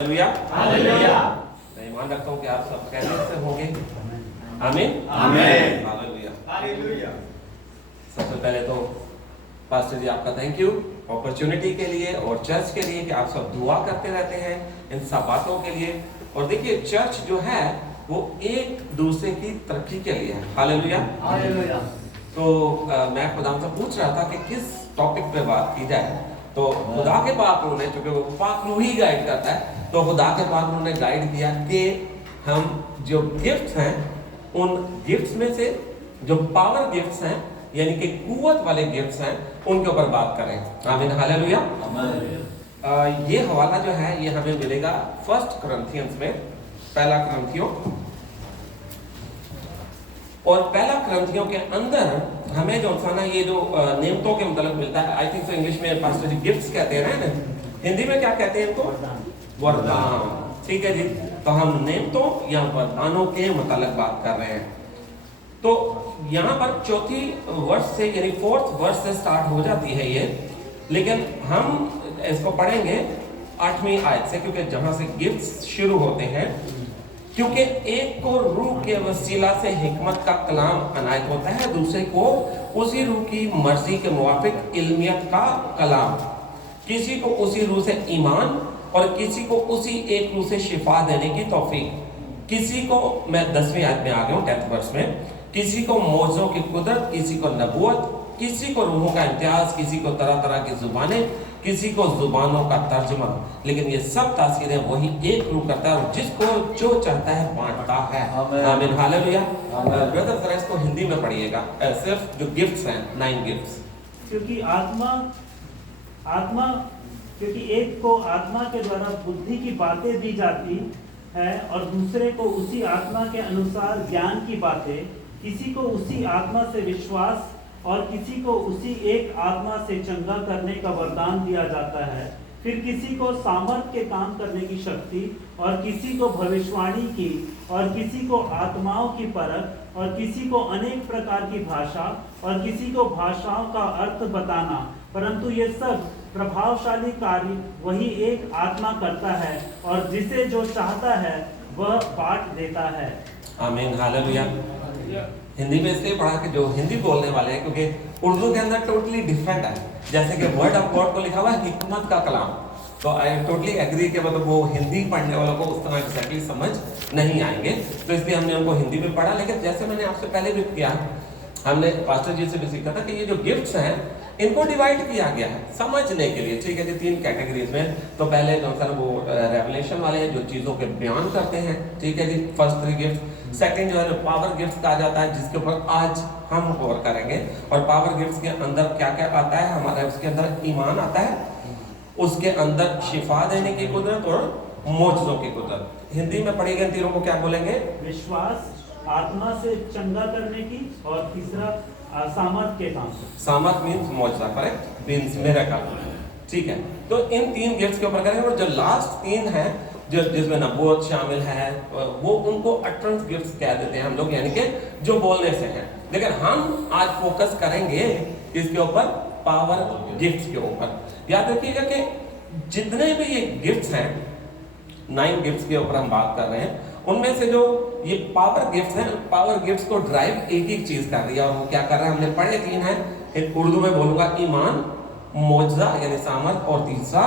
Hallelujah. Hallelujah. मैं ईमान रखता हूँ कि आप सब खैरियत से होंगे। आमीन आमीन। हालेलुया। हालेलुया। सबसे पहले तो पास्टर जी आपका थैंक यू अपॉर्चुनिटी के लिए और चर्च के लिए कि आप सब दुआ करते रहते हैं इन सब बातों के लिए। और देखिए चर्च जो है वो एक दूसरे की तरक्की के लिए है। हालेलुया। हालेलुया। तो मैं खुदा से पूछ रहा था कि किस टॉपिक पे बात की जाए, तो खुदा के पाक रूह ने, चूंकि वो पाक रूह ही गाइड करता है, तो खुदा के पाक रूह ने गाइड किया कि हम जो गिफ्ट्स हैं उन गिफ्ट्स में से जो पावर गिफ्ट्स हैं यानी कि कुव्वत वाले गिफ्ट्स हैं उनके ऊपर बात करें। आमीन हालेलुया। ये हवाला जो है ये हमें मिलेगा फर्स्ट करंथियंस में, पहला करंथियों, और पहला करंथियों के अंदर हमें जो ना ये जो नेमतों के मतलब मिलता है। आई थिंक सो इंग्लिश में पास्टर जी गिफ्ट्स कहते हैं ना, हिंदी में क्या कहते हैं इनको? वरदान। ठीक है जी। तो हम नेमतों या वरदानों के मतलब बात कर रहे हैं। तो यहाँ पर चौथी वर्ष से यानी फोर्थ वर्ष से स्टार्ट हो जाती है ये, लेकिन हम इसको पढ़ेंगे 8वीं आयत से, क्योंकि जहां से गिफ्ट्स शुरू होते हैं। क्योंकि एक को रूह के वसीला से हिकमत का कलाम अनायत होता है, दूसरे को उसी रूह की मर्जी के मुवाफिक इल्मियत का कलाम, किसी को उसी रूह से ईमान और किसी को उसी एक रूह से शिफा देने की तौफीक, किसी को, मैं 10वीं आयत में आ गया हूँ 10th वर्ष में, किसी को मौजों की कुदरत, किसी को नबूवत, किसी को रूहों का इम्तियाज, किसी को तरह तरह की जुबानें, किसी को जुबानों का तर्जुमा। लेकिन ये सब तासीरें वही एक रूह करता है और जिसको जो चाहता है बांटता है। आमीन हालेलुया। ब्रदर जरा इसको हिंदी में पढ़िएगा, सिर्फ जो गिफ्ट्स हैं 9 गिफ्ट्स। क्योंकि क्योंकि एक को आत्मा के द्वारा बुद्धि की बातें दी जाती है और दूसरे को उसी आत्मा के अनुसार ज्ञान की बातें, किसी को उसी आत्मा से विश्वास और किसी को उसी एक आत्मा से चंगा करने का वरदान दिया जाता है, फिर किसी को सामर्थ के काम करने की शक्ति, और किसी को भविष्यवाणी की, और किसी को आत्माओं की परख, और किसी को अनेक प्रकार की भाषा, और किसी को भाषाओं का अर्थ बताना। परंतु ये सब प्रभावशाली कार्य वही एक आत्मा करता है और जिसे जो चाहता है वह बांट देता है। आमीन हालेलुया। हिंदी में इसलिए पढ़ा कि जो हिंदी बोलने वाले हैं, क्योंकि उर्दू के अंदर टोटली डिफरेंट है। जैसे कि वर्ड ऑफ गॉड को लिखा हुआ है हिकमत का कलाम, तो आई टोटली एग्री कि मतलब वो हिंदी पढ़ने वालों को उस तरह एग्जैक्टली समझ नहीं आएंगे, तो इसलिए हमने उनको हिंदी में पढ़ा। लेकिन जैसे मैंने आपसे पहले भी किया, हमने पास्टर जी से भी सीखा था कि ये जो गिफ्ट्स हैं इनको डिवाइड किया गया है समझने के लिए। ठीक है जी, 3 कैटेगरीज में। तो पहले जो सर वो रेवलेशन वाले हैं जो चीज़ों के बयान करते हैं, ठीक है जी, फर्स्ट 3 गिफ्ट। सेकंड जो है पावर गिफ्ट्स कहा जाता है, जिसके ऊपर आज हम गौर करेंगे। और पावर गिफ्ट्स के अंदर क्या क्या आता है हमारा, उसके अंदर ईमान आता है, उसके अंदर शिफा देने की कुदरत और मौजज़ों की कुदरत। हिंदी में पढ़ी गई तीनों को क्या बोलेंगे? विश्वास, आत्मा से चंगा करने की, और तीसरा सामर्थ के काम। सामर्थ मीन्स मौजज़ा, करेक्ट, मीन्स मिरेकल। ठीक है, तो इन 3 गिफ्ट्स के ऊपर करेंगे। और जो लास्ट 3 हैं जो जिसमें नबूवत शामिल है, वो उनको अटरेंस गिफ्ट्स कह देते हैं हम लोग, यानी कि जो बोलने से हैं। लेकिन हम आज फोकस करेंगे इसके ऊपर, पावर गिफ्ट्स के ऊपर। याद रखिएगा कि जितने भी ये गिफ्ट्स हैं 9 गिफ्ट्स के ऊपर हम बात कर रहे हैं, उनमें से जो ये पावर गिफ्ट्स हैं, पावर गिफ्ट्स को ड्राइव एक ही चीज कर रही है। और वो क्या कर रहा है, हमने पढ़े 3 हैं, एक उर्दू में बोलूंगा ईमान, मौजज़ा यानी सामर्थ, और तीसरा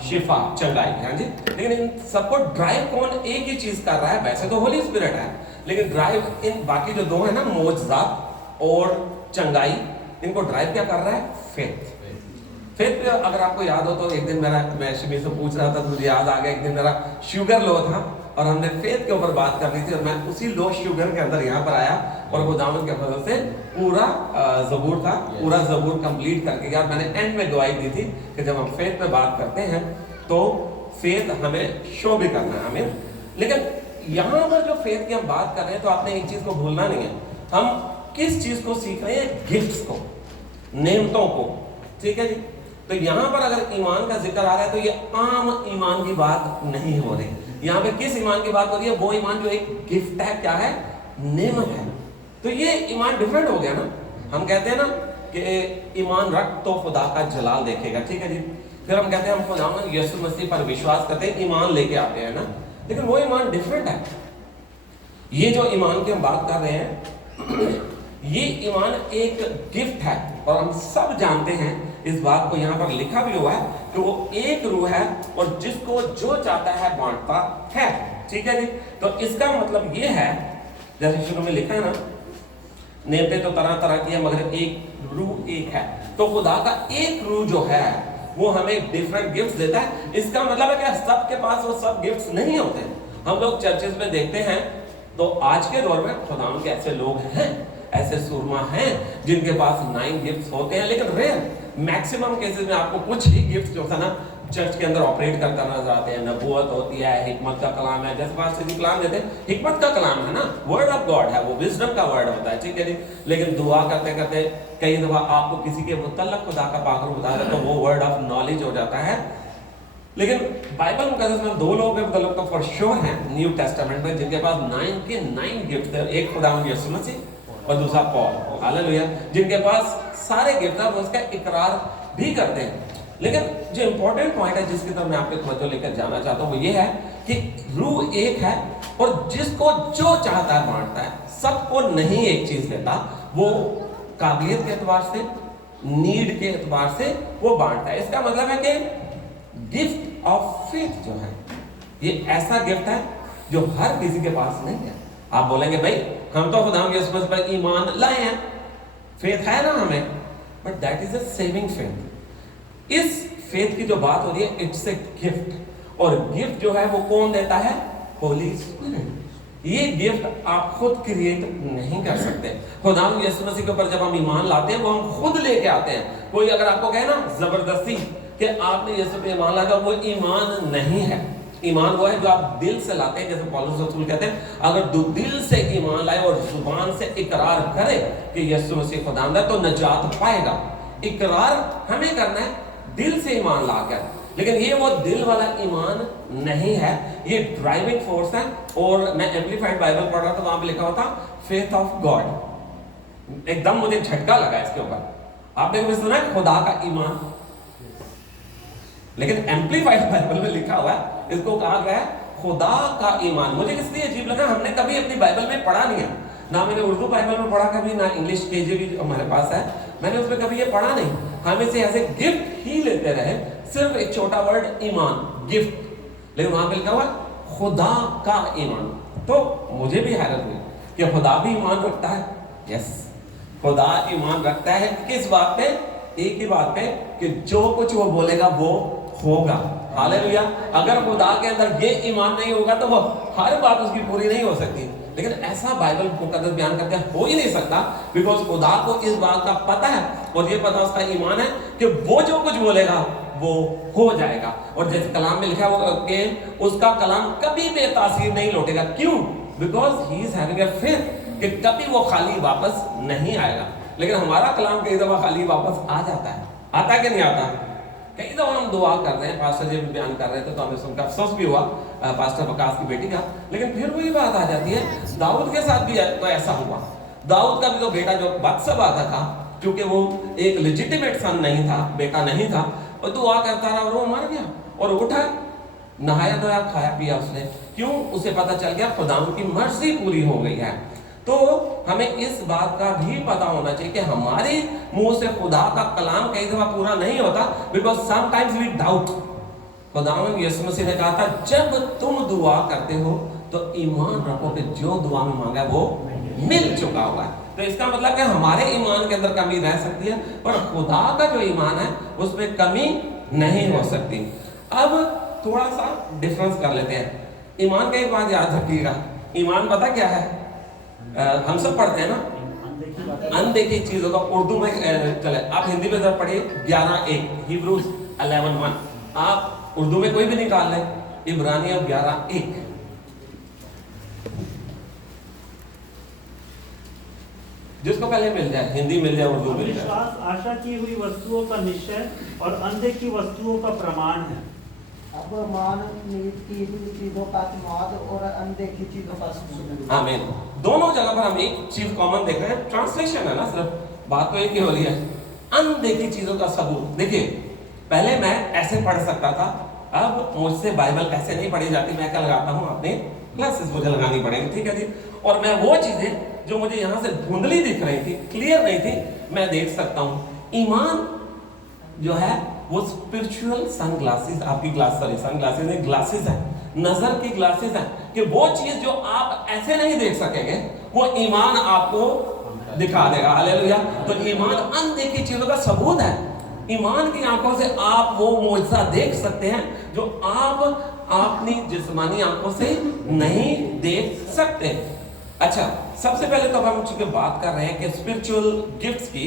शिफा, चंगाई। हाँ जी। लेकिन इन सबको ड्राइव कौन एक ही चीज कर रहा है? वैसे तो होली स्पिरिट है, लेकिन ड्राइव इन बाकी जो 2 है ना, मौजज़ा और चंगाई, इनको ड्राइव क्या कर रहा है? फेथ। फेथ पे अगर आपको याद हो तो एक दिन मैं शिमी से पूछ रहा था तो मुझे याद आ गया, एक दिन मेरा शुगर लो था और हमने फेथ के ऊपर बात कर रही थी, और मैं उसी लो शुगर के अंदर यहाँ पर आया और खुदावंद के फजल से पूरा ज़बूर था, पूरा ज़बूर कंप्लीट करके गया। मैंने एंड में गवाही दी थी कि जब हम फेथ पे बात करते हैं तो फेथ हमें शो भी करना है हमें। लेकिन यहाँ पर जो फेथ की हम बात कर रहे हैं, तो आपने एक चीज़ को भूलना नहीं है, हम किस चीज़ को सीख रहे हैं? गिफ्ट्स को, नेमतों को। ठीक है जी। तो यहाँ पर अगर ईमान का जिक्र आ रहा है तो ये आम ईमान की बात नहीं हो रही। यहाँ पे किस ईमान की बात हो रही है? वो ईमान जो एक गिफ्ट है, क्या है? नेमत है। तो ये ईमान डिफरेंट हो गया ना। हम कहते हैं ना कि ईमान रख तो खुदा का जलाल देखेगा। ठीक है जी। फिर हम कहते हैं हम खुदावंद यीशु मसीह पर विश्वास करते हैं, ईमान लेके आते हैं ना, लेकिन वो ईमान डिफरेंट है। ये जो ईमान की हम बात कर रहे हैं ये ईमान एक गिफ्ट है, और हम सब जानते हैं इस बात को, यहाँ पर लिखा भी हुआ है कि वो एक रूह है और जिसको जो चाहता है बांटता है। ठीक है जी। तो इसका मतलब ये है, जैसे शुरू में लिखा है ना, नेमतें तो तरह तरह की है मगर एक रूह एक है। तो खुदा का एक रूह जो है वो हमें डिफरेंट गिफ्ट्स देता है। इसका मतलब है कि सबके पास वो सब गिफ्ट्स नहीं होते। हम लोग चर्चेस में देखते हैं तो आज के दौर में खुदा के ऐसे लोग हैं, ऐसे सुरमा हैं जिनके पास 9 गिफ्ट्स होते हैं, लेकिन रेयर मैक्सिमम केसेस में आपको कुछ ही गिफ्ट्स जो है ना चर्च के अंदर ऑपरेट करता नजर आते हैं। नबूवत होती है, हिकमत का कलाम है, जैसे पास से कलाम देते हैं, हिकमत का कलाम है ना, वर्ड ऑफ गॉड है, वो विजडम का वर्ड होता है। ठीक है जी। लेकिन दुआ करते करते कई दफा आपको किसी के मुतल्लक खुदा का पाक बता दे तो वो वर्ड ऑफ नॉलेज हो जाता है। लेकिन बाइबल मुकद्दस में 2 लोगों के मुतल्लक तो फॉर श्योर हैं न्यू टेस्टामेंट में जिनके पास 9 के 9 गिफ्ट थे। एक खुदावंद यीशु मसीह और दूसरा पौल, हालेलुया, जिनके पास सारे गिफ्ट हैं, वो उसका इकरार भी करते हैं। लेकिन जो इंपॉर्टेंट पॉइंट है जिसकी तरफ मैं आपके तवज्जो लेकर जाना चाहता हूँ वो ये है कि रूह एक है और जिसको जो चाहता है बांटता है, सबको नहीं एक चीज देता, वो काबिलियत के एतबार से, नीड के एतबार से वो बांटता है। इसका मतलब है कि गिफ्ट ऑफ फेथ जो है ये ऐसा गिफ्ट है जो हर किसी के पास नहीं है। आप बोलेंगे भाई हम तो खुदा यीशु मसीह पर ईमान लाए हैं, फेथ है ना हमें, but that is a saving faith. इस फेथ की जो बात हो रही है इट्स ए गिफ्ट, और गिफ्ट जो है वो कौन देता है? होली स्पिरिट। ये गिफ्ट आप खुद क्रिएट नहीं कर सकते। खुदा यीशु मसीह के ऊपर जब हम ईमान लाते हैं वो हम खुद लेके आते हैं। कोई अगर आपको कहे ना जबरदस्ती कि आपने यीशु पे ईमान लाया, तो वो ईमान नहीं है। ईमान वो है जो आप दिल से लाते हैं, जैसे पौलुस रसूल कहते हैं अगर दिल से ईमान लाए और जुबान से इकरार करे कि यीशु मसीह खुदावंद है तो नजात पाएगा। इकरार हमें करना है दिल से ईमान लाकर, लेकिन ये वो दिल वाला ईमान नहीं है, ये ड्राइविंग फोर्स है। और मैं एम्प्लीफाइड बाइबल पढ़ रहा था, वहां पे लिखा हुआ था फेथ ऑफ गॉड। एकदम मुझे झटका लगा इसके ऊपर। आपने कभी सुना है खुदा का ईमान? लेकिन एम्प्लीफाइड बाइबल में लिखा हुआ है, इसको कहा गया है खुदा का ईमान। मुझे इसलिए अजीब लगा, हमने कभी अपनी बाइबल में पढ़ा नहीं है, ना मैंने उर्दू बाइबल में पढ़ा कभी, ना इंग्लिश केजेवी हमारे पास है, मैंने उसमें कभी ये पढ़ा नहीं। हम इसे ऐसे गिफ्ट ही लेते रहे, सिर्फ एक छोटा वर्ड ईमान, गिफ्ट, लेकिन वहां पे लिखा हुआ खुदा का ईमान। तो मुझे भी हैरत हुई कि खुदा भी ईमान रखता है। यस, खुदा ईमान रखता है। किस बात पे? एक ही बात पे कि जो कुछ वो बोलेगा वो होगा। हालेलुया। अगर खुदा के अंदर ये ईमान नहीं होगा तो वो हर बात उसकी पूरी नहीं हो सकती। लेकिन ऐसा बाइबल मुकद्दस बयान करते हैं हो ही नहीं सकता, बिकॉज खुदा को इस बात का पता है और ये पता उसका ईमान है कि वो जो कुछ बोलेगा वो हो जाएगा। और जैसे कलाम में लिखा है कि उसका कलाम कभी बेतासीर नहीं लौटेगा। क्यों? Because he is having a faith कि कभी वो खाली वापस नहीं आएगा। लेकिन हमारा कलाम कई दफा खाली वापस आ जाता है। आता है कि नहीं आता? कई दफा हम दुआ कर रहे हैं, पास्टर जी भी बयान कर रहे थे तो हमें सुनकर अफसोस भी हुआ पास्टर वकास की बेटी का, लेकिन फिर वही बात आ जाती है। दाऊद के साथ भी तो ऐसा हुआ। दाऊद का भी तो बेटा जो बत्सबा का था, क्योंकि वो एक लेजिटिमेट सन नहीं था, बेटा नहीं था, और दुआ करता रहा और वो मर गया और उठा, नहाया धोया, खाया पिया उसने। क्यों? उसे पता चल गया खुदावंद की मर्जी पूरी हो गई है। तो हमें इस बात का भी पता होना चाहिए कि हमारे मुंह से खुदा का कलाम कई दफा पूरा नहीं होता, बिकॉज समटाइम्स वी डाउट। खुदावंद यीशु मसीह ने कहा था जब तुम दुआ करते हो तो ईमान रखो कि जो दुआ में मांगा वो मिल चुका हुआ है। तो इसका मतलब कि हमारे ईमान के अंदर कमी रह सकती है, पर खुदा का जो ईमान है उसमें कमी नहीं हो सकती। अब थोड़ा सा डिफरेंस कर लेते हैं। ईमान का एक बात याद रखिएगा, ईमान पता क्या है? हम सब पढ़ते हैं ना अनदेखी चीजों का। उर्दू में चले, आप हिंदी में जरा पढ़िए 11:1, हिब्रूज 11:1। आप उर्दू में कोई भी निकाल लें, इब्रानियों 11:1। जिसको पहले मिल जाए, हिंदी मिल जाए, उर्दू मिल जाए। विश्वास आशा की हुई वस्तुओं का निश्चय और अनदेखी वस्तुओं का प्रमाण है। अब मान की हुई चीजों का समाद और अनदेखी चीजों का सबूत। आमीन। दोनों जगह पर हम एक चीज कॉमन देख रहे हैं, ट्रांसलेशन है ना, सिर्फ बात तो एक ही हो रही है। अनदेखी चीजों का सबूत। देखिए पहले मैं ऐसे पढ़ सकता था, अब मुझसे बाइबल ऐसे नहीं पढ़ी जाती, मैं क्या लगाता हूँ अपने ग्लासेस मुझे लगानी पड़ेंगी, ठीक है जी। और मैं वो चीजें जो मुझे यहाँ से धुंधली दिख रही थी, क्लियर नहीं थी, मैं देख सकता हूँ। ईमान जो है वो स्पिरिचुअल सनग्लासेस, आपकी सनग्लासेस नहीं, ग्लासेस है, नजर की ग्लासेस है, कि वो चीज जो आप ऐसे नहीं देख सकेंगे वो ईमान आपको दिखा देगा। हालेलुया। तो ईमान अनदेखी चीजों का सबूत है। ईमान की आंखों से आप वो मुआजिजा देख सकते हैं जो आप अपनी जिस्मानी आंखों से नहीं देख सकते। अच्छा, सबसे पहले तो हम चूंकि बात कर रहे हैं कि स्पिरिचुअल गिफ्ट्स की,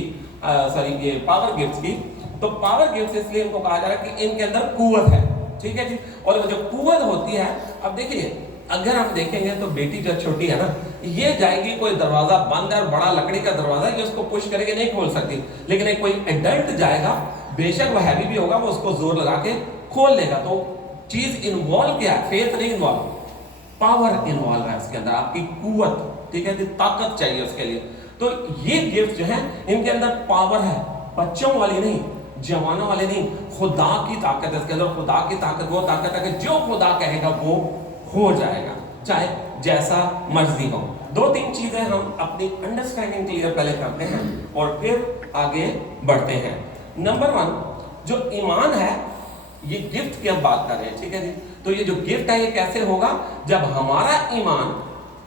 ये पावर गिफ्ट्स की, तो पावर गिफ्ट्स इसलिए इनको कहा जा रहा है कि इनके अंदर कुव्वत है, ठीक है जी। और जो कुव्वत होती है, अब देखिए अगर हम देखेंगे तो बेटी जो छोटी है ना, ये जाएगी, कोई दरवाजा बंद है और बड़ा लकड़ी का दरवाजा है, ये उसको पुश करके नहीं खोल सकती, लेकिन एक कोई एडल्ट जाएगा, बेशक वो हैवी भी होगा, वो उसको जोर लगा के खोल लेगा। तो चीज इन्वॉल्व क्या है? फेथ नहीं इन्वॉल्व, पावर इन्वॉल्व है इसके अंदर, आपकी कुव्वत, ठीक है, ताकत चाहिए उसके लिए। तो ये गिफ्ट जो है इनके अंदर पावर है, बच्चों वाली नहीं, जवानों वाले नहीं, खुदा की ताकत है इसके अंदर। खुदा की ताकत वो ताकत है कि जो खुदा कहेगा वो हो जाएगा, चाहे जैसा मर्जी हो। दो तीन चीजें हम अपनी अंडरस्टैंडिंग क्लियर पहले करते हैं और फिर आगे बढ़ते हैं। नंबर 1, जो ईमान है, ये गिफ्ट की हम बात कर रहे हैं, ठीक है जी। तो ये जो गिफ्ट है ये कैसे होगा? जब हमारा ईमान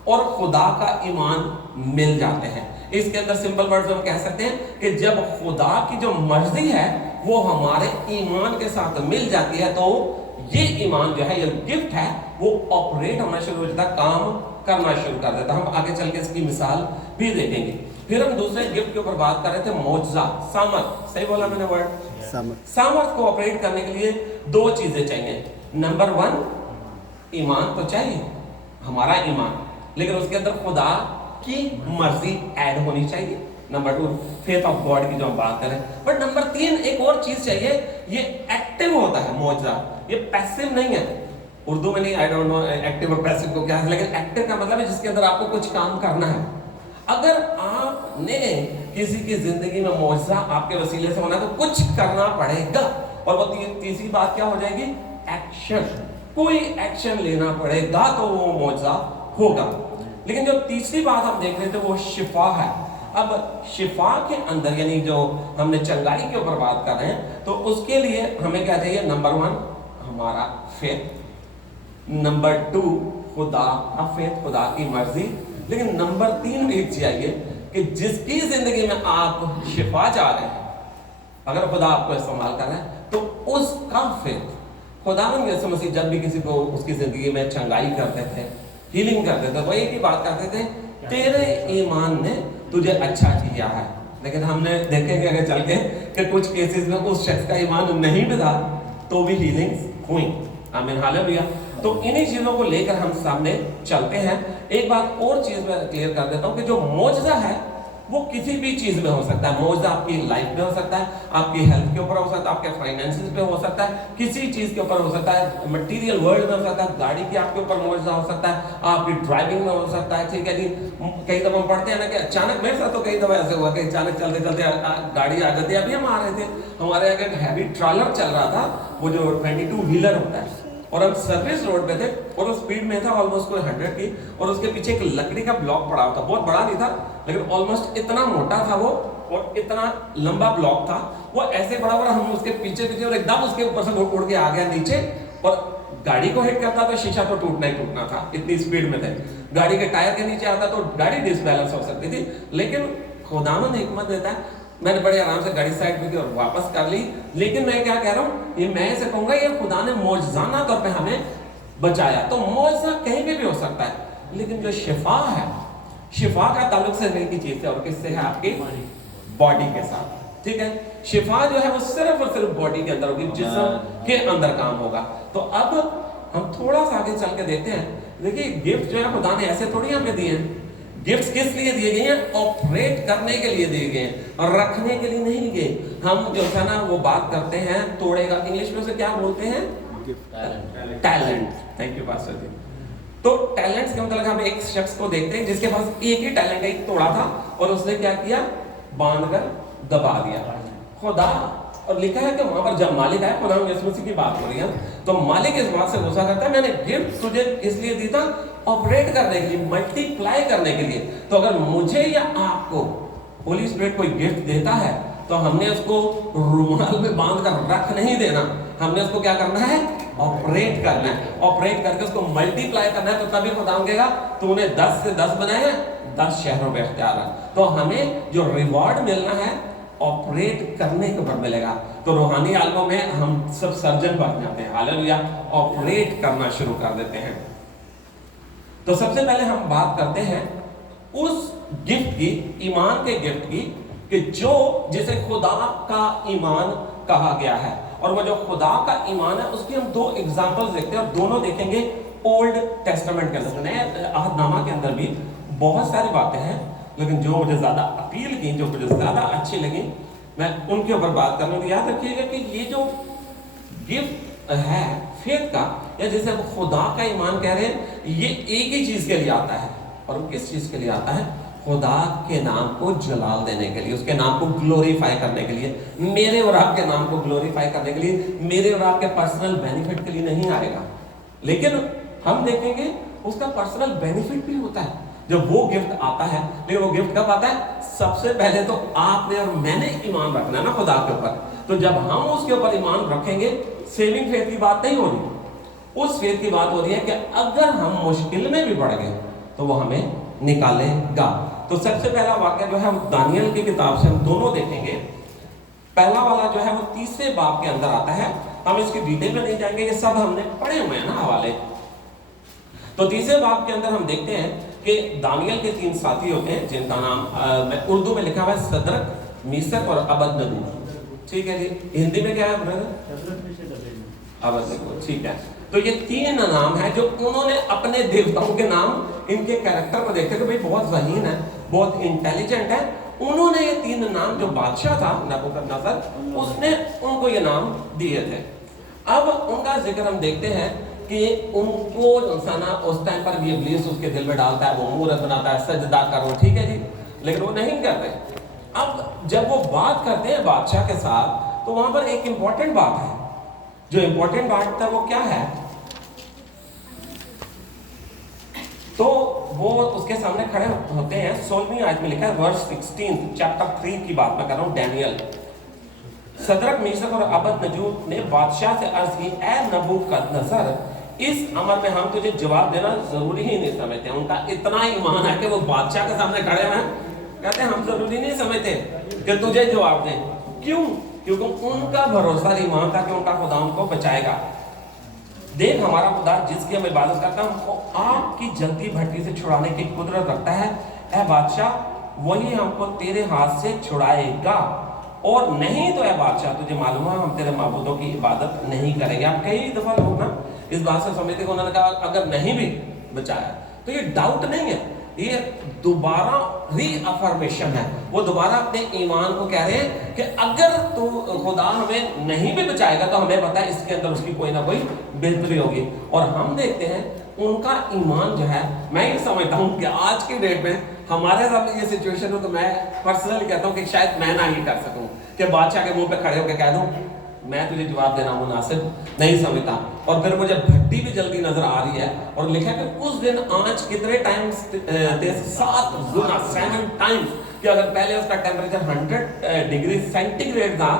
और खुदा का ईमान मिल जाते हैं। इसके अंदर सिंपल वर्ड्स हम कह सकते हैं कि जब खुदा की जो मर्जी है वो हमारे ईमान के साथ मिल जाती है, तो ये ईमान जो है, ये गिफ्ट है, वो ऑपरेट होना शुरू हो जाता है, काम करना शुरू कर देता है। हम आगे चल के इसकी मिसाल भी देखेंगे। फिर हम दूसरे गिफ्ट के ऊपर बात कर रहे थे, मौजज़ा, सामर्थ। सही बोला मैंने वर्ड? सामर्थ को ऑपरेट करने के लिए दो चीजें चाहिए। नंबर 1, ईमान तो चाहिए, हमारा ईमान, लेकिन उसके अंदर खुदा की मर्जी ऐड होनी चाहिए। नंबर 2, फेथ ऑफ गॉड की जो हम बात करें। बट नंबर 3 एक और चीज चाहिए, ये एक्टिव होता है मौजज़ा, ये पैसिव नहीं है। उर्दू में नहीं, आई डोंट नो एक्टिव और पैसिव को क्या है, लेकिन एक्टिव का मतलब है जिसके अंदर आपको कुछ काम करना है। अगर आपने किसी की जिंदगी में मौजज़ा आपके वसीले से होना है तो कुछ करना पड़ेगा। और वो तीसरी बात क्या हो जाएगी? एक्शन। कोई एक्शन लेना पड़ेगा तो वो मौजज़ा होगा। लेकिन जो तीसरी बात हम देख रहे थे वो शिफा है। अब शिफा के अंदर, यानी जो हमने चंगाई के ऊपर बात कर रहे हैं, तो उसके लिए हमें क्या चाहिए? नंबर 1 हमारा फेथ, नंबर 2 खुदा का फेथ, खुदा की मर्जी, लेकिन नंबर 3 एक चाहिए कि जिसकी जिंदगी में आप शिफा चाह रहे हैं, अगर खुदा आपको इस्तेमाल कर रहा है तो उसका फेथ। खुदावंद यीशु मसीह जब भी किसी को उसकी जिंदगी में चंगाई करते थे, हीलिंग करते थे, वो एक ही बात करते थे, तेरे ईमान ने तुझे अच्छा किया है। लेकिन हमने देखेंगे अगर चल के कि कुछ केसेस में उस शख्स का ईमान नहीं भी था तो भी हीलिंग हुई। आमीन, हालेलुया। तो इन्हीं चीजों को लेकर हम सामने चलते हैं। एक बात और चीज मैं क्लियर कर देता हूं कि जो मौजज़ा है वो किसी भी चीज में हो सकता है। मौजज़ा आपकी लाइफ में हो सकता है, आपकी हेल्थ के ऊपर हो सकता है, आपके फाइनेंसेस पे हो सकता है, किसी चीज के ऊपर हो सकता है, मटेरियल वर्ल्ड में हो सकता है, गाड़ी की आपके ऊपर मौजज़ा हो सकता है, आपकी ड्राइविंग में हो सकता है, ठीक है जी। कई दफा हम पढ़ते हैं ना कि अचानक, मेरे साथ तो कई दफा ऐसे हुआ कि अचानक चलते चलते गाड़ी आ जाती है। अभी हम आ रहे थे, हमारे आगे एक हैवी ट्रॉलर चल रहा था, वो जो 22 व्हीलर होता है, और हम सर्विस रोड पे थे और वो स्पीड में था ऑलमोस्ट कोई 100 की, और उसके पीछे एक लकड़ी का ब्लॉक पड़ा था, बहुत बड़ा नहीं था लेकिन ऑलमोस्ट इतना मोटा था वो, और इतना लंबा ब्लॉक था वो, ऐसे बड़ा बड़ा। हम उसके पीछे और एकदम उसके ऊपर से उड़ के आ गया नीचे, और गाड़ी को हिट करता तो शीशा तो टूटना ही टूटना था, इतनी स्पीड में थे। गाड़ी के टायर के नीचे आता तो गाड़ी डिसबैलेंस हो सकती थी, लेकिन खुदावंद हिकमत देता है, मैंने बड़े आराम से गाड़ी साइड में की और वापस कर ली। लेकिन मैं क्या कह रहा हूँ, ये मैं ऐसे कहूंगा ये खुदा ने मौजज़ाना तौर पे हमें बचाया। तो मौजज़ा कहीं पे भी हो सकता है, लेकिन जो शिफा है, शिफा का ताल्लुक से की चीज से और किससे है? आपकी बॉडी के साथ, ठीक है। शिफा जो है वो सिर्फ और सिर्फ बॉडी के अंदर होगी, जिस्म के अंदर काम होगा। तो अब हम थोड़ा सा आगे चल के देखते हैं। देखिए गिफ्ट जो है खुदा ने ऐसे थोड़ी हमें दिए हैं। गिफ्ट्स किस लिए दिए गए हैं? ऑपरेट करने के लिए दिए गए हैं, और रखने के लिए नहीं गए। हम जो है ना वो बात करते हैं तोड़ेगा, इंग्लिश में से क्या बोलते हैं? टैलेंट। थैंक यू पास्टर जी। तो टैलेंट्स के मतलब हम एक शख्स को देखते हैं जिसके पास एक ही टैलेंट है, एक तोड़ा था, और उसने क्या किया? बांध कर दबा दिया। खुदा और लिखा है कि वहां पर जब मालिक आया, खुदा यीशु मसीह की बात हो रही है, तो मालिक इस बात से गुस्सा करता है, मैंने गिफ्ट तुझे इसलिए दी था ऑपरेट करने के लिए, मल्टीप्लाई करने के लिए। तो अगर मुझे या आपको होली स्पिरिट कोई गिफ्ट देता है तो हमने उसको रुमाल में बांध कर रख नहीं देना, हमने उसको क्या करना है, ऑपरेट करना है, ऑपरेट करके उसको मल्टीप्लाई करना है। तो तभी खुदा कहेगा तूने 10 से 10 बनाए हैं, 10 शहरों में इख्तियार है। तो हमें जो रिवॉर्ड मिलना है ऑपरेट करने के ऊपर मिलेगा। तो रूहानी आलमों में हम सब सर्जन बन जाते हैं, हालेलुया, ऑपरेट करना शुरू कर देते हैं। तो सबसे पहले हम बात करते हैं उस गिफ्ट की, ईमान के गिफ्ट की, कि जो जिसे खुदा का ईमान कहा गया है। और वो जो खुदा का ईमान है उसकी हम 2 एग्जांपल्स देखते हैं, और दोनों देखेंगे ओल्ड टेस्टामेंट के अंदर। नए अहदनामा के अंदर भी बहुत सारी बातें हैं, लेकिन जो मुझे ज्यादा अपील की, जो मुझे ज्यादा अच्छी लगी, मैं उनके ऊपर बात करना। तो याद रखिएगा कि ये जो गिफ्ट है फेथ का, या जिसे हम खुदा का ईमान कह रहे हैं, ये एक ही चीज के लिए आता है। और वो किस चीज के लिए आता है? खुदा के नाम को जलाल देने के लिए, उसके नाम को ग्लोरीफाई करने के लिए, मेरे और आपके नाम को ग्लोरीफाई करने के लिए, मेरे और आपके पर्सनल बेनिफिट के लिए नहीं आएगा। लेकिन हम देखेंगे उसका पर्सनल बेनिफिट भी होता है जब वो गिफ्ट आता है। लेकिन वो गिफ्ट कब आता है? सबसे पहले तो आपने और मैंने ईमान रखना है ना खुदा के ऊपर। तो जब हम उसके ऊपर ईमान रखेंगे, सेविंग फेथ की बात नहीं हो रही, उस फेथ की बात हो रही है कि अगर हम मुश्किल में भी पड़ गए तो वो हमें निकालेगा। तो सबसे पहला वाक्य जो है हम दानियल की किताब से हम दोनों देखेंगे। पहला वाला जो है वो 3 बाब के अंदर आता है। हम इसकी डिटेल में नहीं जाएंगे, ये सब हमने पढ़े हुए हैं ना हवाले। तो 3 बाब के अंदर हम देखते हैं कि दानियल के 3 साथी होते हैं, जिनका नाम उर्दू में लिखा हुआ है सदरक, मीसक और अबदनगो। ठीक है जी, हिंदी में क्या है ब्रदर? अबदनगो। ठीक है, तो ये 3 नाम है जो उन्होंने अपने देवताओं के नाम, इनके कैरेक्टर को देखते थे, भाई बहुत ज़हीन है, बहुत इंटेलिजेंट है। उन्होंने ये 3 नाम, जो बादशाह था नबूकदनेस्सर, उसने उनको ये नाम दिए थे। अब उनका जिक्र हम देखते हैं कि उनको इंसाना उस टाइम पर भी इब्लीस उसके दिल में डालता है, वो मूरत बनाता है, सजदा करो, ठीक है जी, लेकिन वो नहीं करते। अब जब वो बात करते हैं बादशाह के साथ, तो वहां पर एक इंपॉर्टेंट बात है। जो इंपॉर्टेंट बात है वो क्या है? तो वो उसके सामने खड़े होते हैं। 16वीं आयत में लिखा है, वर्स 16 चैप्टर 3 की बात मैं कर रहा हूं, डैनियल। सदरक, मीसक और अबदनगो ने बादशाह से अर्ज की, ऐ नबूकदनेस्सर, इस अमर में हम तुझे जवाब देना जरूरी ही नहीं समझते। उनका इतना ईमान है कि वो बादशाह के सामने खड़े हैं, कहते हैं हम जरूरी नहीं समझते कि तुझे जवाब दें। क्यों? क्योंकि उनका भरोसा ईमान था कि उनका खुदा उनको बचाएगा। देख, हमारा खुदा जिसकी हम इबादत करते हैं, हमको आग की जलती भट्टी से छुड़ाने की कुदरत रखता है। ऐ बादशाह, वही हमको तेरे हाथ से छुड़ाएगा, और नहीं तो ऐ बादशाह, तुझे मालूम है हम तेरे माबूदों की इबादत नहीं करेंगे। आप कई दफा लोग ना इस बात से समझते हैं, उन्होंने कहा अगर नहीं भी बचाया, तो ये डाउट नहीं है, ये दोबारा रीअफर्मेशन है। वो दोबारा अपने ईमान को कह रहे हैं कि अगर तू खुदा हमें नहीं भी बचाएगा तो हमें पता है इसके अंदर उसकी कोई ना कोई बेहतरी होगी। और हम देखते हैं उनका ईमान जो है, मैं ये समझता हूँ कि आज की डेट में हमारे सामने ये सिचुएशन हो, तो मैं पर्सनली कहता हूँ कि शायद मैं ना ही कर सकूँ कि बादशाह के मुंह पे खड़े होकर कह दूँ मैं तुझे जवाब देना मुनासिब नहीं समझता। और फिर मुझे भट्टी भी जल्दी नजर आ रही है, और लिखा है कि उस दिन आंच कितने टाइम्स 7 गुना, 7 टाइम्स, कि अगर पहले उसका टेम्परेचर 100 डिग्री सेंटीग्रेड था,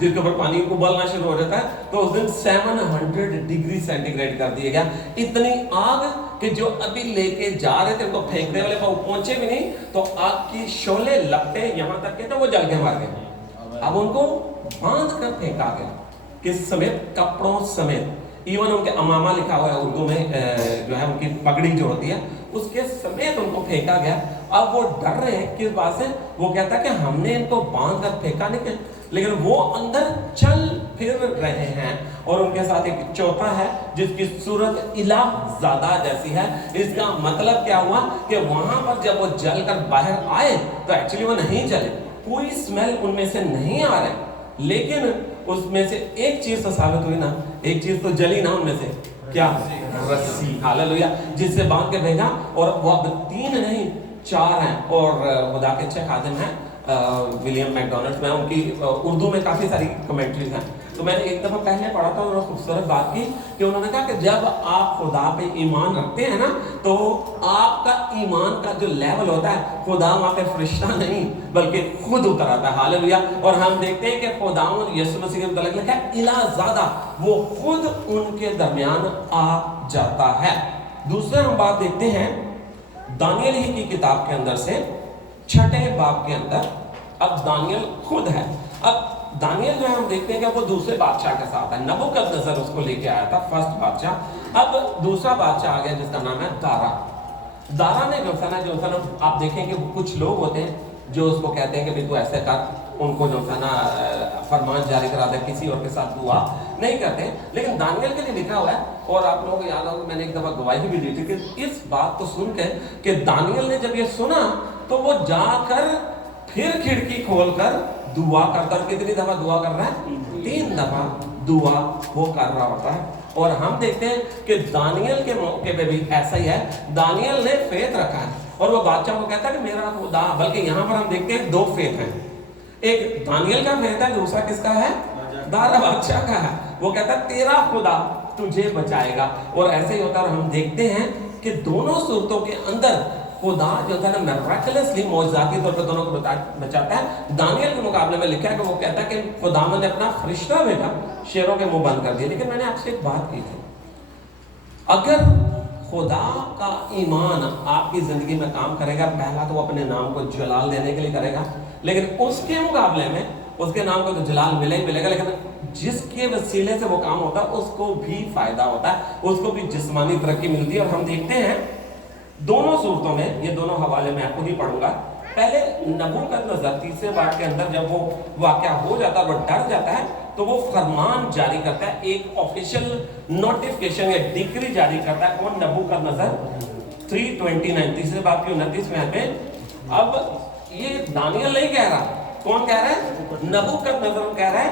जिसके ऊपर पानी उबलना शुरू हो जाता है, तो उस दिन 700 डिग्री सेंटीग्रेड कर दिया गया। इतनी आग कि जो अभी लेके जा रहे थे उनको फेंकने वाले को पहुंचे भी नहीं, तो आग की शोले लपटे यहाँ तक के, तो वो जल के मर गए। अब उनको बांध कर फेंका गया, किस समेत? कपड़ों समेत। इवन उनके अमामा लिखा हुआ है उर्दू में, जो है उनकी पगड़ी जो होती है उसके समेत उनको फेंका गया। अब वो डर रहे हैं किस बात से? वो कहता है कि हमने इनको बांध कर फेंका नहीं, लेकिन वो अंदर चल फिर रहे हैं। और उनके साथ एक चौथा है जिसकी सूरत इलाह ज़ादा जैसी है। इसका मतलब क्या हुआ कि वहां पर जब वो जल कर बाहर आए तो एक्चुअली वो नहीं जले, कोई स्मेल उनमें से नहीं आ रहा है, लेकिन उसमें से एक चीज तो साबित हुई ना, एक चीज तो जली ना उनमें से, क्या? रस्सी, हालेलुया, जिससे बांध के भेजा। और वो अब 3 नहीं 4 हैं, और खुदा के 6 खादिम हैं, विलियम मैकडोनल्ड में, उनकी उर्दू में काफ़ी सारी कमेंट्रीज हैं। तो मैंने एक दफ़ा पहले पढ़ा था और खूबसूरत बात की कि उन्होंने कहा कि जब आप खुदा पे ईमान रखते हैं ना, तो आपका ईमान का जो लेवल होता है, खुदा वहाँ पे फरिश्ता नहीं बल्कि खुद उतर आता है। हालेलुया। और हम देखते हैं कि खुदा यीशु मसीह के मुताबिक लिखा है इला ज़ादा, वो खुद उनके दरमियान आ जाता है। दूसरा हम बात देखते हैं दानियल ही की किताब के अंदर से 6 बाब के अंदर। अब दानियल खुद है। अब दानियल जो है हम देखते हैं कि वो दूसरे बादशाह के साथ है। नबूकदनेस्सर उसको लेके आया था, फर्स्ट बादशाह। अब दूसरा बादशाह आ गया जिसका नाम है दारा। दारा ने जो था ना आप देखें कि कुछ लोग होते हैं जो उसको कहते हैं कि भाई तू ऐसे कर, उनको जो था ना फरमान जारी करा दे, किसी और के साथ दुआ नहीं करते। लेकिन दानियल के लिए लिखा हुआ है, और आप लोगों को याद होगा मैंने एक दफा गवाही भी दी थी कि इस बात को सुन के कि दानियल ने जब ये सुना तो वो जाकर फिर खिड़की खोलकर दुआ करता। कितनी दफा दुआ कर रहा है? 3 दफा दुआ वो कर रहा होता है। और हम देखते हैं कि दानियल के मौके पे भी ऐसा ही है। दानियल ने फेथ रखा है और वो बादशाह को कहता है कि मेरा खुदा, बल्कि यहाँ पर हम देखते हैं 2 फेथ हैं। एक दानियल का फेथ है, दूसरा किसका है? दारा बादशाह का है। वो कहता है तेरा खुदा तुझे बचाएगा। और ऐसे ही होता है। और हम देखते हैं कि दोनों सूरतों के अंदर खुदा जो था ना मिरेकलसली मौजूदाती तौर पर दोनों को बचाता है। दानियल के मुकाबले में लिखा है कि वो कहता है कि खुदावंद ने अपना फरिश्ता भेजा, शेरों के मुंह बंद कर दिए। लेकिन मैंने आपसे एक बात की थी, अगर खुदा का ईमान आपकी जिंदगी में काम करेगा, पहला तो वो अपने नाम को जलाल देने के लिए करेगा, लेकिन उसके मुकाबले में उसके नाम को तो जलाल मिले ही मिलेगा, लेकिन जिसके वसीले से वो काम होता है उसको भी फायदा होता है, उसको भी जिस्मानी तरक्की मिलती है। और हम देखते हैं दोनों सूरतों में, ये दोनों हवाले मैं खुद ही पढ़ूंगा। पहले नबूकदनेस्सर 3 बाब के अंदर जब वो वाकया हो जाता है, वो डर जाता है, तो वो फरमान जारी करता है, एक ऑफिशियल नोटिफिकेशन या डिक्री जारी करता है। कौन? नबूकदनेस्सर 3:29 3 बाब की 29 में। अब ये दानियल नहीं कह रहा, कौन कह रहा है? नबूकदनेस्सर कह रहा है,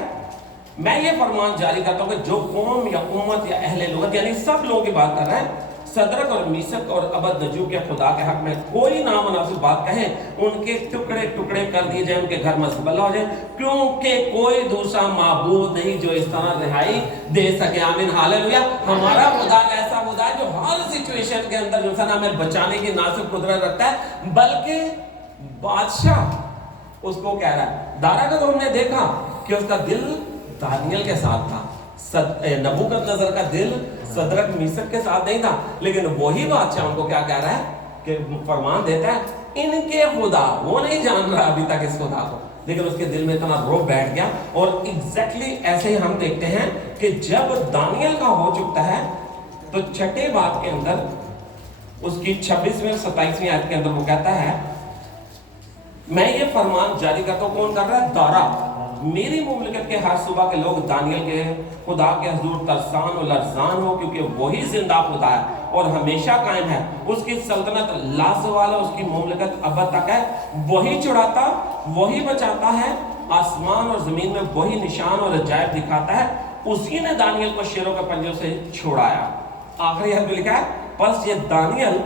मैं ये फरमान जारी करता हूं कि जो कौम या उम्मत या अहले लुगत यानी सब लोगों की बात कर रहा है, सदरक और मीसक और अबदनजू के खुदा के हक में कोई नामुनासिब बात कहे, उनके टुकड़े टुकड़े कर दिए जाए, उनके घर मसबल्ला हो जाए, क्योंकि कोई दूसरा माबूद नहीं जो इस तरह रिहाई दे सके। आमीन हालेलुया। हमारा खुदा ऐसा खुदा है जो हर सिचुएशन के अंदर जो है ना हमें बचाने की ना सिर्फ कुदरत रखता है, बल्कि बादशाह उसको कह रहा है। दारा का तो हमने देखा कि उसका दिल दानियल के साथ था, नबूकदनेस्सर का दिल सदरक मीसक के साथ नहीं था, लेकिन वही बादशाह उनको क्या कह रहा है कि फरमान देता है, इनके खुदा, वो नहीं जान रहा अभी तक इस खुदा को, लेकिन उसके दिल में इतना रोब बैठ गया। और एग्जैक्टली ऐसे ही हम देखते हैं कि जब दानियल का हो चुका है तो 6 बाब के अंदर उसकी 26वीं और 27वीं आयत के अंदर वो कहता है, मैं ये फरमान जारी करता हूं। कौन कर रहा है? दारा। मेरी मुमलिकत के हर सुबह के लोग दानियल के खुदा के हजूर तरसान और लरजान हो, क्योंकि वही जिंदा खुदा है और हमेशा कायम है। उसकी सल्तनत लाजवाल है, उसकी मुमलिकत अब तक है। वही छुड़ाता, वही बचाता है, आसमान और जमीन में वही निशान और अजायब दिखाता है। उसी ने दानियल को शेरों के पंजों से छुड़ाया। आखिरी हद में लिखा है, बस ये दानियल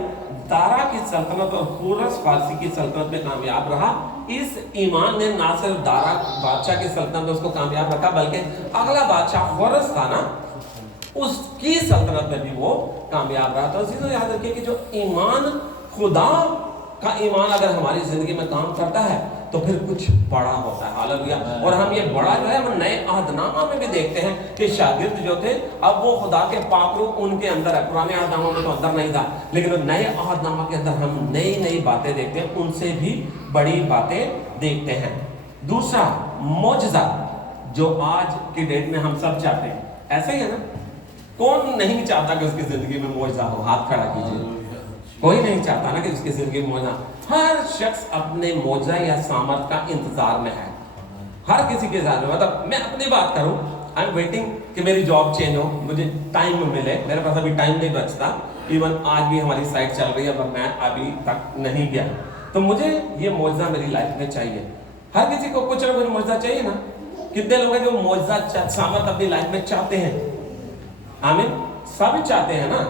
दारा की सल्तनत और कोरस फारसी की सल्तनत में कामयाब रहा। इस ईमान ने ना सिर्फ दारा बादशाह की सल्तनत उसको कामयाब रखा, बल्कि अगला बादशाह कोरस था ना, उसकी सल्तनत में भी वो कामयाब रहा। तो इसी याद रखिए कि जो ईमान, खुदा का ईमान अगर हमारी जिंदगी में काम करता है तो फिर कुछ बड़ा होता है। हालेलुया। और हम ये बड़ा जो है हम नए अहदनामा में भी देखते हैं कि शागिर्द जो थे, अब वो खुदा के पाकरू उनके अंदर है। पुराने अहदनामा में तो अंदर नहीं था, लेकिन नए अहदनामा के अंदर हम नई नई बातें देखते हैं, उनसे भी बड़ी बातें देखते हैं। दूसरा मौजज़ा जो आज की डेट में हम सब चाहते हैं, ऐसा ही है ना? कौन नहीं चाहता कि उसकी जिंदगी में मौजज़ा हो? हाथ खड़ा कीजिए। कोई नहीं चाहता ना कि उसकी जिंदगी में मौजज़ा। हर शख्स अपने मौजज़ा या सामर्थ का इंतजार में है, हर किसी के इंतजार में। मतलब मैं अपनी बात करूं, आई एम वेटिंग कि मेरी जॉब चेंज हो, मुझे टाइम मिले। मेरे पास अभी टाइम नहीं बचता, इवन आज भी हमारी साइट चल रही है पर मैं अभी तक नहीं गया। तो मुझे ये मौजज़ा मेरी लाइफ में चाहिए। हर किसी को कुछ ना कुछ मौजज़ा चाहिए ना। कितने लोग हैं जो मौजज़ा सामर्थ अपनी लाइफ में चाहते हैं? आमीन, सब चाहते हैं ना।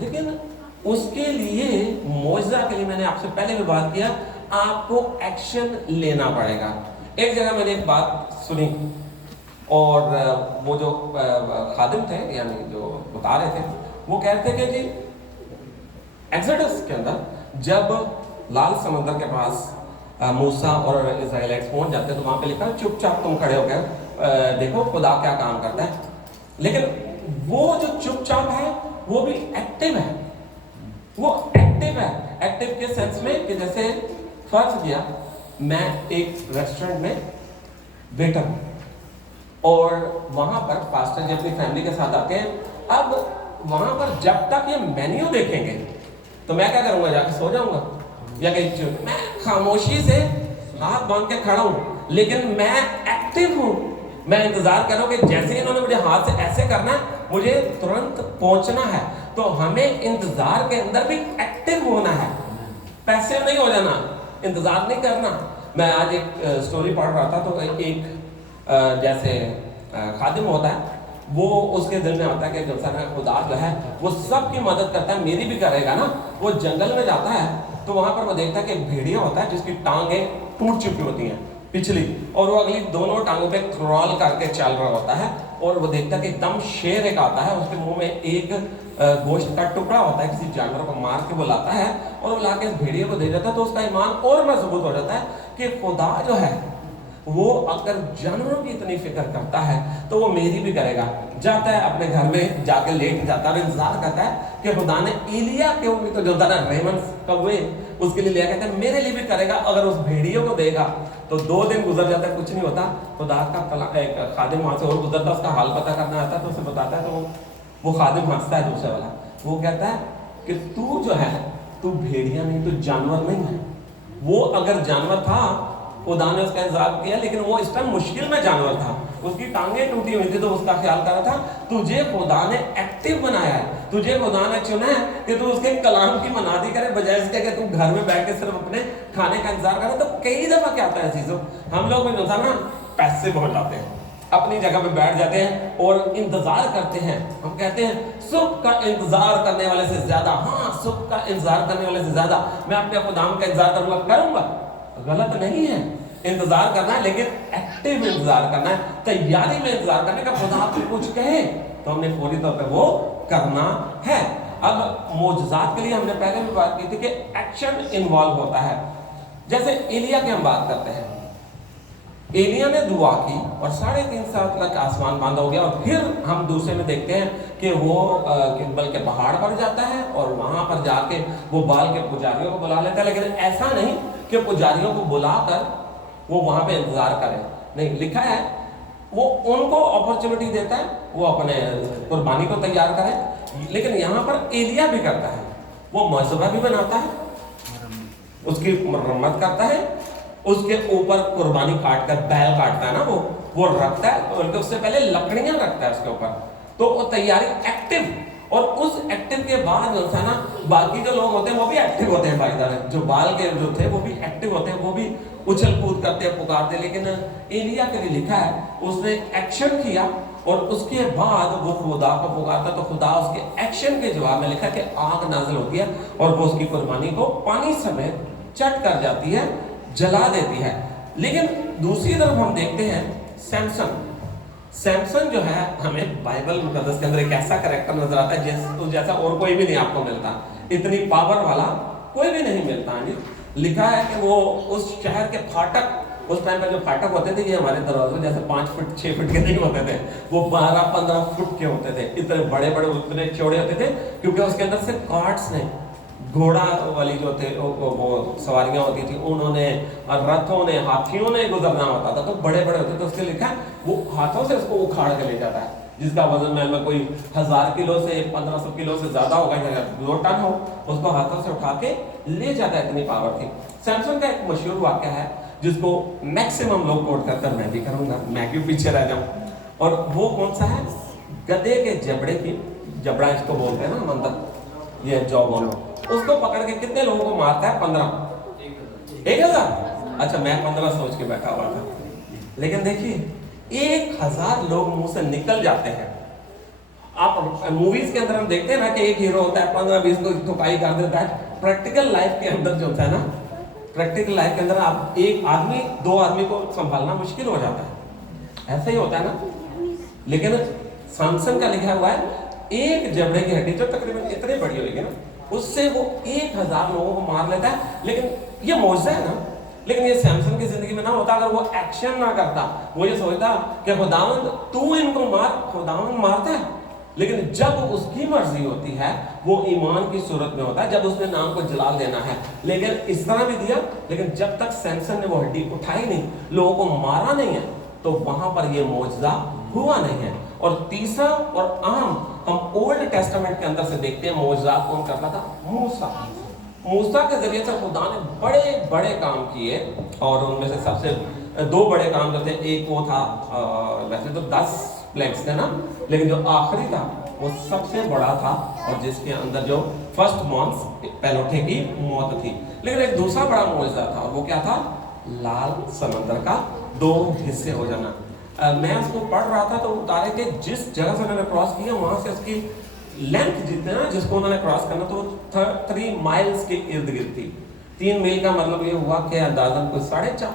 लेकिन उसके लिए मौजज़ा के लिए मैंने आपसे पहले भी बात किया, आपको एक्शन लेना पड़ेगा। एक जगह मैंने एक बात सुनी और वो जो खादिम थे यानी जो बता रहे थे वो कहते थे कि जी एक्सोडस के अंदर जब लाल समुद्र के पास मूसा और इस्राएलिट्स पहुंच जाते हैं तो वहां पे लिखा है चुपचाप तुम खड़े होकर देखो खुदा क्या काम करता है। लेकिन वो जो चुपचाप है वो भी एक्टिव है, वो एक्टिव है। एक्टिव के सेंस में कि जैसे फर्ज किया मैं एक रेस्टोरेंट में वेटर हूं और वहां पर पास्टर जी अपनी फैमिली के साथ आते हैं। अब वहां पर जब तक ये मेन्यू देखेंगे तो मैं क्या करूंगा, जाके सो जाऊंगा या कहीं मैं खामोशी से हाथ बांध के खड़ा हूं, लेकिन मैं एक्टिव हूं। मैं इंतजार करूं कि जैसे इन्होंने मुझे हाथ से ऐसे करना है मुझे तुरंत पहुंचना है। तो हमें इंतजार के अंदर भी एक्टिव होना है, पैसिव नहीं हो जाना, इंतजार नहीं करना। मैं आज एक स्टोरी पढ़ रहा था तो एक जैसे खादिम होता है वो उसके दिल में आता है कि जब सर खुदा जो है वो सबकी मदद करता है, मेरी भी करेगा ना। वो जंगल में जाता है तो वहां पर वो देखता है कि एक भेड़िया होता है जिसकी टांगें टूट चुकी होती हैं पिछली, और वो अगली दोनों टांगों पे क्रॉल करके चल रहा होता है। और वो देखता है कि एकदम शेर एक आता है, उसके मुंह में एक गोश्त का टुकड़ा होता है, किसी जानवर को मार के वो लाता है और वो लाके इस भेड़िए को दे देता है। तो उसका ईमान और मजबूत हो जाता है कि खुदा जो है वो अगर जानवरों की इतनी फिक्र करता है तो वो मेरी भी करेगा। जाता है अपने घर में जाके लेट जाता है और इंतजार करता है कि खुदा ने एलिया के ऊपर तो जो था ना रेमन कौवे उसके लिए लिया, कहता है मेरे लिए भी करेगा। अगर उस भेड़ियों को देगा तो 2 दिन गुजर जाता है, कुछ नहीं होता। खुदा का एक खादिम वहां से और गुजरता, उसका हाल पता करना आता है तो उसे बताता है। तो वो खादिम हंसता है दूसरे वाला, वो कहता है कि तू जो है तू भेड़िया नहीं, तू जानवर नहीं है। वो अगर जानवर था खुदा ने उसका इंतजार किया, लेकिन वो इस टाइम मुश्किल में जानवर था, उसकी टांगें टूटी हुई थी तो उसका ख्याल कर रहा था। तुझे खुदा ने एक्टिव बनाया है, तुझे खुदा ने चुना है कि तू उसके कलाम की मनादी करे, बजाय इसके कि तू घर में बैठ के सिर्फ अपने खाने का इंतजार करे। तो कई दफा क्या होता है चीजों हम लोग भी ना पैसिव हो जाते हैं, अपनी जगह पे बैठ जाते हैं और इंतजार करते हैं। हम कहते हैं सुख का इंतजार करने वाले से ज्यादा, हाँ सुख का इंतजार करने वाले से ज्यादा मैं अपने खुदा का इंतजार करूंगा। गलत नहीं है इंतजार करना है, लेकिन एक्टिव इंतजार करना है, तैयारी में इंतजार करने का। खुदा आपको कुछ कहे तो हमने फौरी तौर पे वो करना है। अब मोजज़ात के लिए हमने पहले भी बात की थी कि एक्शन इन्वॉल्व होता है। जैसे एलिया की हम बात करते हैं, एलिया ने दुआ की और 3.5 साल तक आसमान बंद हो गया। और फिर हम दूसरे में देखते हैं कि वो किब्बल के पहाड़ पर जाता है और वहां पर जाके वो बाल के पुजारियों को बुला लेता है। लेकिन ऐसा नहीं कि पुजारियों को बुलाकर वो वहां पे इंतजार करे, नहीं, लिखा है वो उनको अपॉर्चुनिटी देता है वो अपने कुर्बानी को तैयार करे। लेकिन यहाँ पर एलिया भी करता है, वो मसबा भी बनाता है, उसकी मरम्मत करता है, उसके ऊपर कुर्बानी काट कर बैल काटता है ना वो रखता है, बल्कि उससे पहले लकड़ियां रखता है उसके ऊपर। तो वो तैयारी एक्टिव, और उस एक्टिव के बाद जो है ना बाकी जो लोग होते हैं वो भी एक्टिव होते हैं भाईदार, जो बाल के जो थे वो भी एक्टिव होते हैं, वो भी उछल कूद करते हैं, पुकारते। लेकिन एलिया के लिए लिखा है उसने एक्शन किया और उसके बाद वो खुदा को पुकारता, तो खुदा उसके एक्शन के जवाब में लिखा कि आग नाजिल होती है और वो उसकी कुर्बानी को पानी समेत चट कर जाती है, जला देती है। लेकिन दूसरी तरफ हम देखते हैं सैमसन जो है, हमें बाइबल मुकद्दस के अंदर एक ऐसा कैरेक्टर नजर आता है जैसा और कोई भी नहीं आपको मिलता, इतनी पावर वाला कोई भी नहीं मिलता। लिखा है कि वो उस शहर के फाटक, उस टाइम पर जो फाटक होते थे ये हमारे दरवाजे जैसे 5 फुट 6 फुट के नहीं होते थे, वो 12-15 फुट के होते थे, इतने बड़े बड़े उतने चौड़े होते थे, क्योंकि उसके अंदर से कार्ट्स नहीं, घोड़ा वाली जो थे वो सवारियां होती थी, उन्होंने रथों ने हाथियों ने गुजरना होता था, तो बड़े बड़े होते थे। उसके लिखा है वो हाथों से उसको उखाड़ के ले जाता है, जिसका वजन महल में कोई 1000 किलो से 1500 किलो से ज्यादा होगा, 2 टन हो, उसको हाथों से उठा के ले जाता है, इतनी पावर थी। सैमसन का एक मशहूर वाक्य है जिसको मैक्सिमम लोग कोट करकर मैं भी करूंगा, मैं क्यों पीछे रह जाऊं, और वो कौन सा है? गधे के जबड़े की, जबड़ा इसको बोलते हैं ना मंदिर, ये जॉ बोलो, उसको पकड़ के कितने लोगों को मारता है? 15, 1000। अच्छा मैं 15 सोच के बैठा हुआ था, लेकिन देखिए 1000 लोग मुंह से निकल जाते हैं। आप मूवीज के अंदर हम देखते हैं ना कि एक हीरो होता है 15-20 को धुपाई कर देता है, प्रैक्टिकल लाइफ के अंदर जो होता है ना प्रैक्टिकल लाइफ के अंदर आप एक आदमी 2 आदमी को संभालना मुश्किल हो जाता है, ऐसा ही होता है ना। लेकिन सैमसन का लिखा हुआ है एक जबड़े की हड्डी जो तकरीबन इतनी बड़ी होगी ना, उससे वो 1000 लोगों को मार लेता है। लेकिन ये मौजज़ा है ना। लेकिन ये सैमसन की जिंदगी में ना होता अगर वो एक्शन ना करता, वो ये सोचता कि खुदावंद तू इनको मार, खुदावंद मारता है। लेकिन जब उसकी मर्जी होती है वो ईमान की सूरत में होता है, जब उसने नाम को जलाल देना है। लेकिन इस तरह भी दिया, लेकिन जब तक सैमसन ने वो हड्डी उठाई नहीं, लोगों को मारा नहीं है, तो वहां पर ये मौजज़ा हुआ नहीं है। और तीसरा और अहम हम ओल्ड टेस्टामेंट के अंदर से देखते हैं मौजज़ा कौन करता था? मूसा। मूसा के जरिए से खुदा ने बड़े बड़े काम किए, और उनमें से सबसे 2 बड़े काम जो थे, एक वो था वैसे तो 10 प्लेग्स थे ना, लेकिन जो आखिरी था वो सबसे बड़ा था, और जिसके अंदर जो फर्स्ट मॉन्स पहलोठे की मौत थी। लेकिन एक दूसरा बड़ा मौजज़ा था, और वो क्या था? लाल समंदर का 2 हिस्से हो जाना। मैं उसको पढ़ रहा था तो उतारे के जिस जगह से उन्होंने क्रॉस किया वहां से उसकी लेंथ जितने ना जिसको उन्होंने क्रॉस करना, तो 3 माइल्स के इर्द गिर्द थी। 3 मील का मतलब ये हुआ कि अंदाजन कोई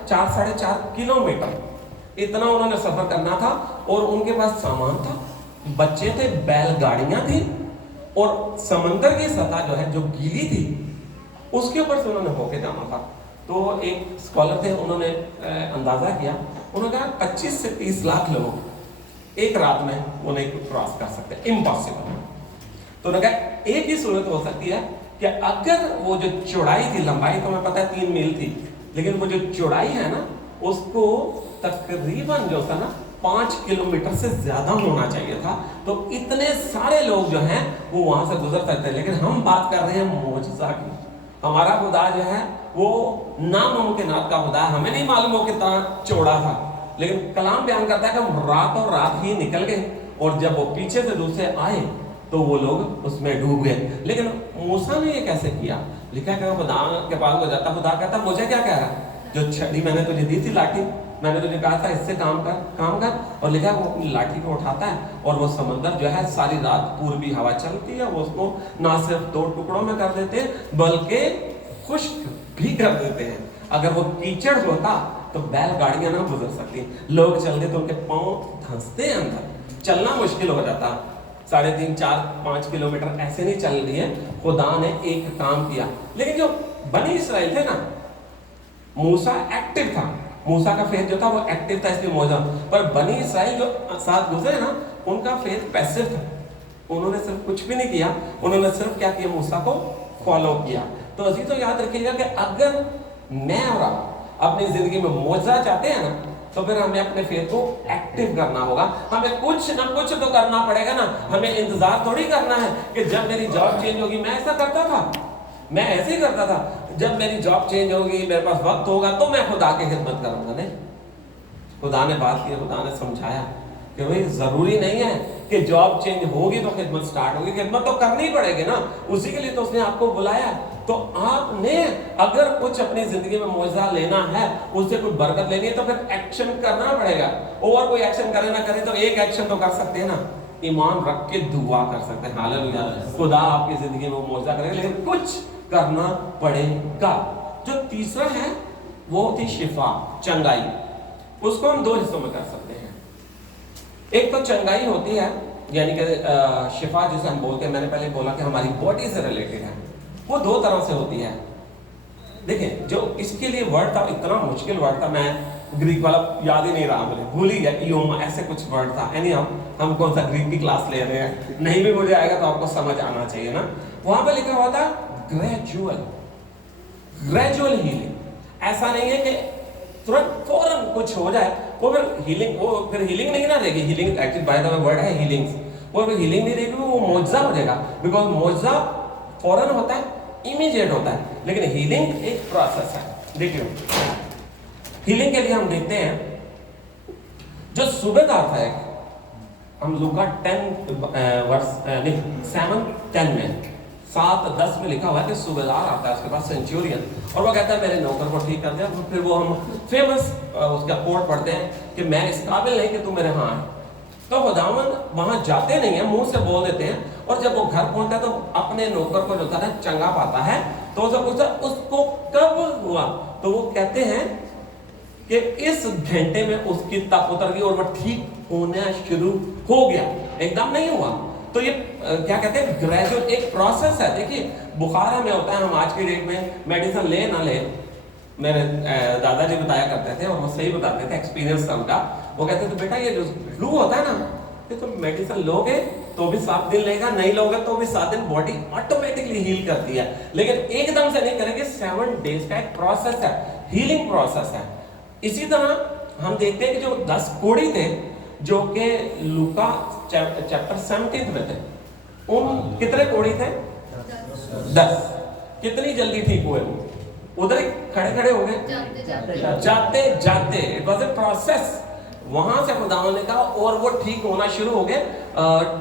4.5 किलोमीटर इतना उन्होंने सफर करना था। और उनके पास सामान था, बच्चे थे, बैलगाड़ियां थी, और समंदर की सतह जो है जो गीली थी उसके ऊपर से उन्होंने होके जाना था। तो एक स्कॉलर थे, उन्होंने अंदाजा किया, उन्होंने कहा 25 से 30 लाख लोग एक रात में वो नहीं क्रॉस कर सकते, इम्पॉसिबल। तो उन्होंने कहा एक ही सूरत हो सकती है कि अगर वो जो चौड़ाई थी, लंबाई तो हमें पता है 3 मील थी, लेकिन वो जो चौड़ाई है ना उसको तकरीबन जो था ना 5 किलोमीटर से ज्यादा होना चाहिए था। तो इतने सारे लोग जो हैं वो वहां से गुजर सकते हैं। लेकिन हम बात कर रहे हैं मौजज़ा की। हमारा खुदा जो है वो नामुमकिनात का खुदा है। हमें नहीं मालूम वो कितना चौड़ा था, लेकिन कलाम बयान करता है कि हम रातों रात ही निकल गए, और जब वो पीछे से दूसरे आए तो वो लोग उसमें डूब गए। लेकिन मूसा ने ये कैसे किया? लिखा है खुदा के पास हो जाता, खुदा कहता मुझे क्या कह रहा है? जो छड़ी मैंने तुझे दी थी, लाठी, मैंने तुझे कहा था इससे काम कर। और लिखा वो अपनी लाठी को उठाता है, और वो समंदर जो है सारी रात पूर्वी हवा चलती है, वो उसको ना सिर्फ 2 टुकड़ों में कर देते हैं बल्कि खुश्क भी कर देते हैं। अगर वो कीचड़ होता तो बैलगाड़ियां ना गुजर सकती, लोग चलते तो उनके पांव धंसते हैं अंदर, चलना मुश्किल हो जाता। 3.5, 4, 5 किलोमीटर ऐसे नहीं चल रही है। खुदा ने एक काम किया। लेकिन जो बनी इसराइल थे ना, मूसा एक्टिव था, मूसा का फेथ जो था वो एक्टिव था, इसलिए मौजूदा। पर बनी इसराइल जो साथ गुजरे ना, उनका फेथ पैसिव था। उन्होंने सिर्फ कुछ भी नहीं किया, उन्होंने सिर्फ क्या किया? मूसा को फॉलो किया। तो अजीज तो याद रखिएगा कि अगर मैं और आप अपनी जिंदगी में मौजूदा चाहते हैं ना, तो फिर हमें अपने फेथ को एक्टिव करना होगा। हमें कुछ ना कुछ तो करना पड़ेगा ना। हमें इंतजार थोड़ी करना है कि जब मेरी जॉब चेंज होगी। मैं ऐसा करता था, मैं ऐसे ही करता था, जब मेरी जॉब चेंज होगी, मेरे पास वक्त होगा तो मैं खुदा की खिदमत करूंगा। नहीं, खुदा ने बात की, खुदा ने समझाया कि भाई जरूरी नहीं है कि जॉब चेंज होगी तो खिदमत स्टार्ट होगी। खिदमत तो करनी पड़ेगी ना, उसी के लिए तो उसने आपको बुलाया। तो आपने अगर कुछ अपनी जिंदगी में मौजज़ा लेना है, उससे कुछ बरकत लेनी है, तो फिर एक्शन करना पड़ेगा। और कोई एक्शन करे ना करे तो एक एक्शन तो कर सकते हैं ना, ईमान रख के दुआ कर सकते हैं। हालेलुया, खुदा आपकी जिंदगी में मौजज़ा करेगा, लेकिन कुछ करना पड़ेगा। जो तीसरा है वो थी शिफा, चंगाई। उसको हम 2 हिस्सों में कर सकते हैं। एक तो चंगाई होती है, यानी कि शिफा जिसे हम बोलते हैं, मैंने पहले बोला कि हमारी बॉडी से रिलेटेड है। वो 2 तरह से होती है। देखिए, जो इसके लिए वर्ड था, इतना मुश्किल वर्ड था, मैं ग्रीक वाला याद ही नहीं रहा, मुझे भूल ही गया, इयोमा ऐसे कुछ वर्ड था। एनी हम कौन सा ग्रीक की क्लास ले रहे हैं, नहीं भी मुझे आएगा तो आपको समझ आना चाहिए ना। वहां पे लिखा हुआ था ग्रेजुअल हीलिंग। ऐसा नहीं है कि तुरंत फौरन कुछ हो जाए, वो फिर हीलिंग नहीं ना देगी। Healing actually by the way word है हीलिंग, वो फिर हीलिंग नहीं देगी, वो मौजज़ा हो जाएगा। बिकॉज मौजज़ा फौरन होता है, इमीडिएट होता है, लेकिन हीलिंग एक प्रोसेस है। देखिए, हीलिंग के लिए हम देखते हैं जो सूबेदार था, हम लूका 7:10 में 7:10 में लिखा हुआ है कि सूबेदार आता है, उसके पास सेंचुरियन, और वो कहता है मेरे नौकर को ठीक कर दे। फिर वो हम फेमस उसका कोट पढ़ते हैं कि मैं इस काबिल नहीं कि तू मेरे यहाँ आए। तो खुदावंद वहां जाते नहीं है, मुंह से बोल देते हैं, और जब वो घर पहुंचता है तो अपने नौकर को जो था ना चंगा पाता है, तो उसे पूछता उसको कब हुआ, तो वो कहते हैं कि इस घंटे में उसकी तप उतर गई और वो ठीक होना शुरू हो गया, एकदम नहीं हुआ। तो ये क्या कहते हैं, ग्रेजुअल एक प्रोसेस है। देखिए बुखार हमें होता है, हम आज की डेट में मेडिसिन ले ना ले, मेरे दादाजी बताया करते थे और वो सही बताते थे, एक्सपीरियंस था उनका। वो कहते थे बेटा ये जो फ्लू होता है ना, ये तो मेडिसिन लोगे तो भी 7 दिन लेगा, नहीं लोगे तो भी 7 दिन, बॉडी ऑटोमेटिकली हील करती है, लेकिन एकदम से नहीं करेंगे। 7 डेज का एक प्रोसेस है, हीलिंग प्रोसेस है। इसी तरह हम देखते हैं कि जो 10 कोढ़ी थे जो कि लूका चैप्टर 17 में थे, उन कितने कोढ़ी थे? 10। कितनी जल्दी ठीक हुए वो? उधर ही खड़े खड़े हो गए, जाते जाते, इट वाज ए प्रोसेस। वहां से खुदा ने कहा और वो ठीक होना शुरू हो गए।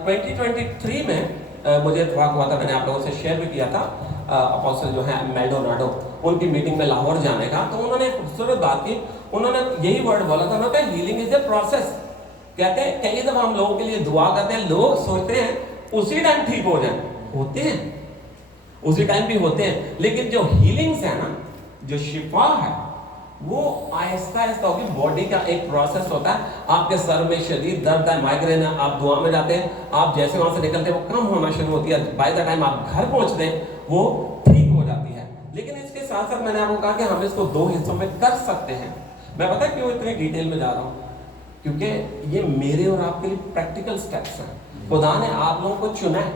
2023 में मुझे इत्तेफाक हुआ था, मैंने आप लोगों से शेयर भी किया था, अपोस्टल जो है मेल्डोनाडो, उनकी मीटिंग में लाहौर जाने का, तो उन्होंने एक खूबसूरत बात की। उन्होंने यही वर्ड बोला था, उन्होंने कहा हीलिंग इज ए प्रोसेस। कहते हैं कई दफा हम लोगों के लिए दुआ करते हैं, लोग सोचते हैं उसी टाइम ठीक हो जाए, होते हैं उसी टाइम भी होते हैं, लेकिन जो हीलिंग्स है ना, जो शिफा है, वो आहिस्ता आहिस्ता होगी। बॉडी का एक प्रोसेस होता है। आपके सर में शदीद दर्द है, माइग्रेन है, आप दुआ में जाते हैं, आप जैसे वहां से निकलते हैं वो कम होना शुरू होती है, बाय द टाइम आप घर पहुंचते हैं वो ठीक हो जाती है। लेकिन इसके साथ साथ मैंने आपको कहा कि हम इसको 2 हिस्सों में कर सकते हैं। मैं पता है क्यों इतनी डिटेल में जा रहा हूँ, क्योंकि ये मेरे और आपके लिए प्रैक्टिकल स्टेप्स हैं। खुदा ने आप लोगों को चुना है,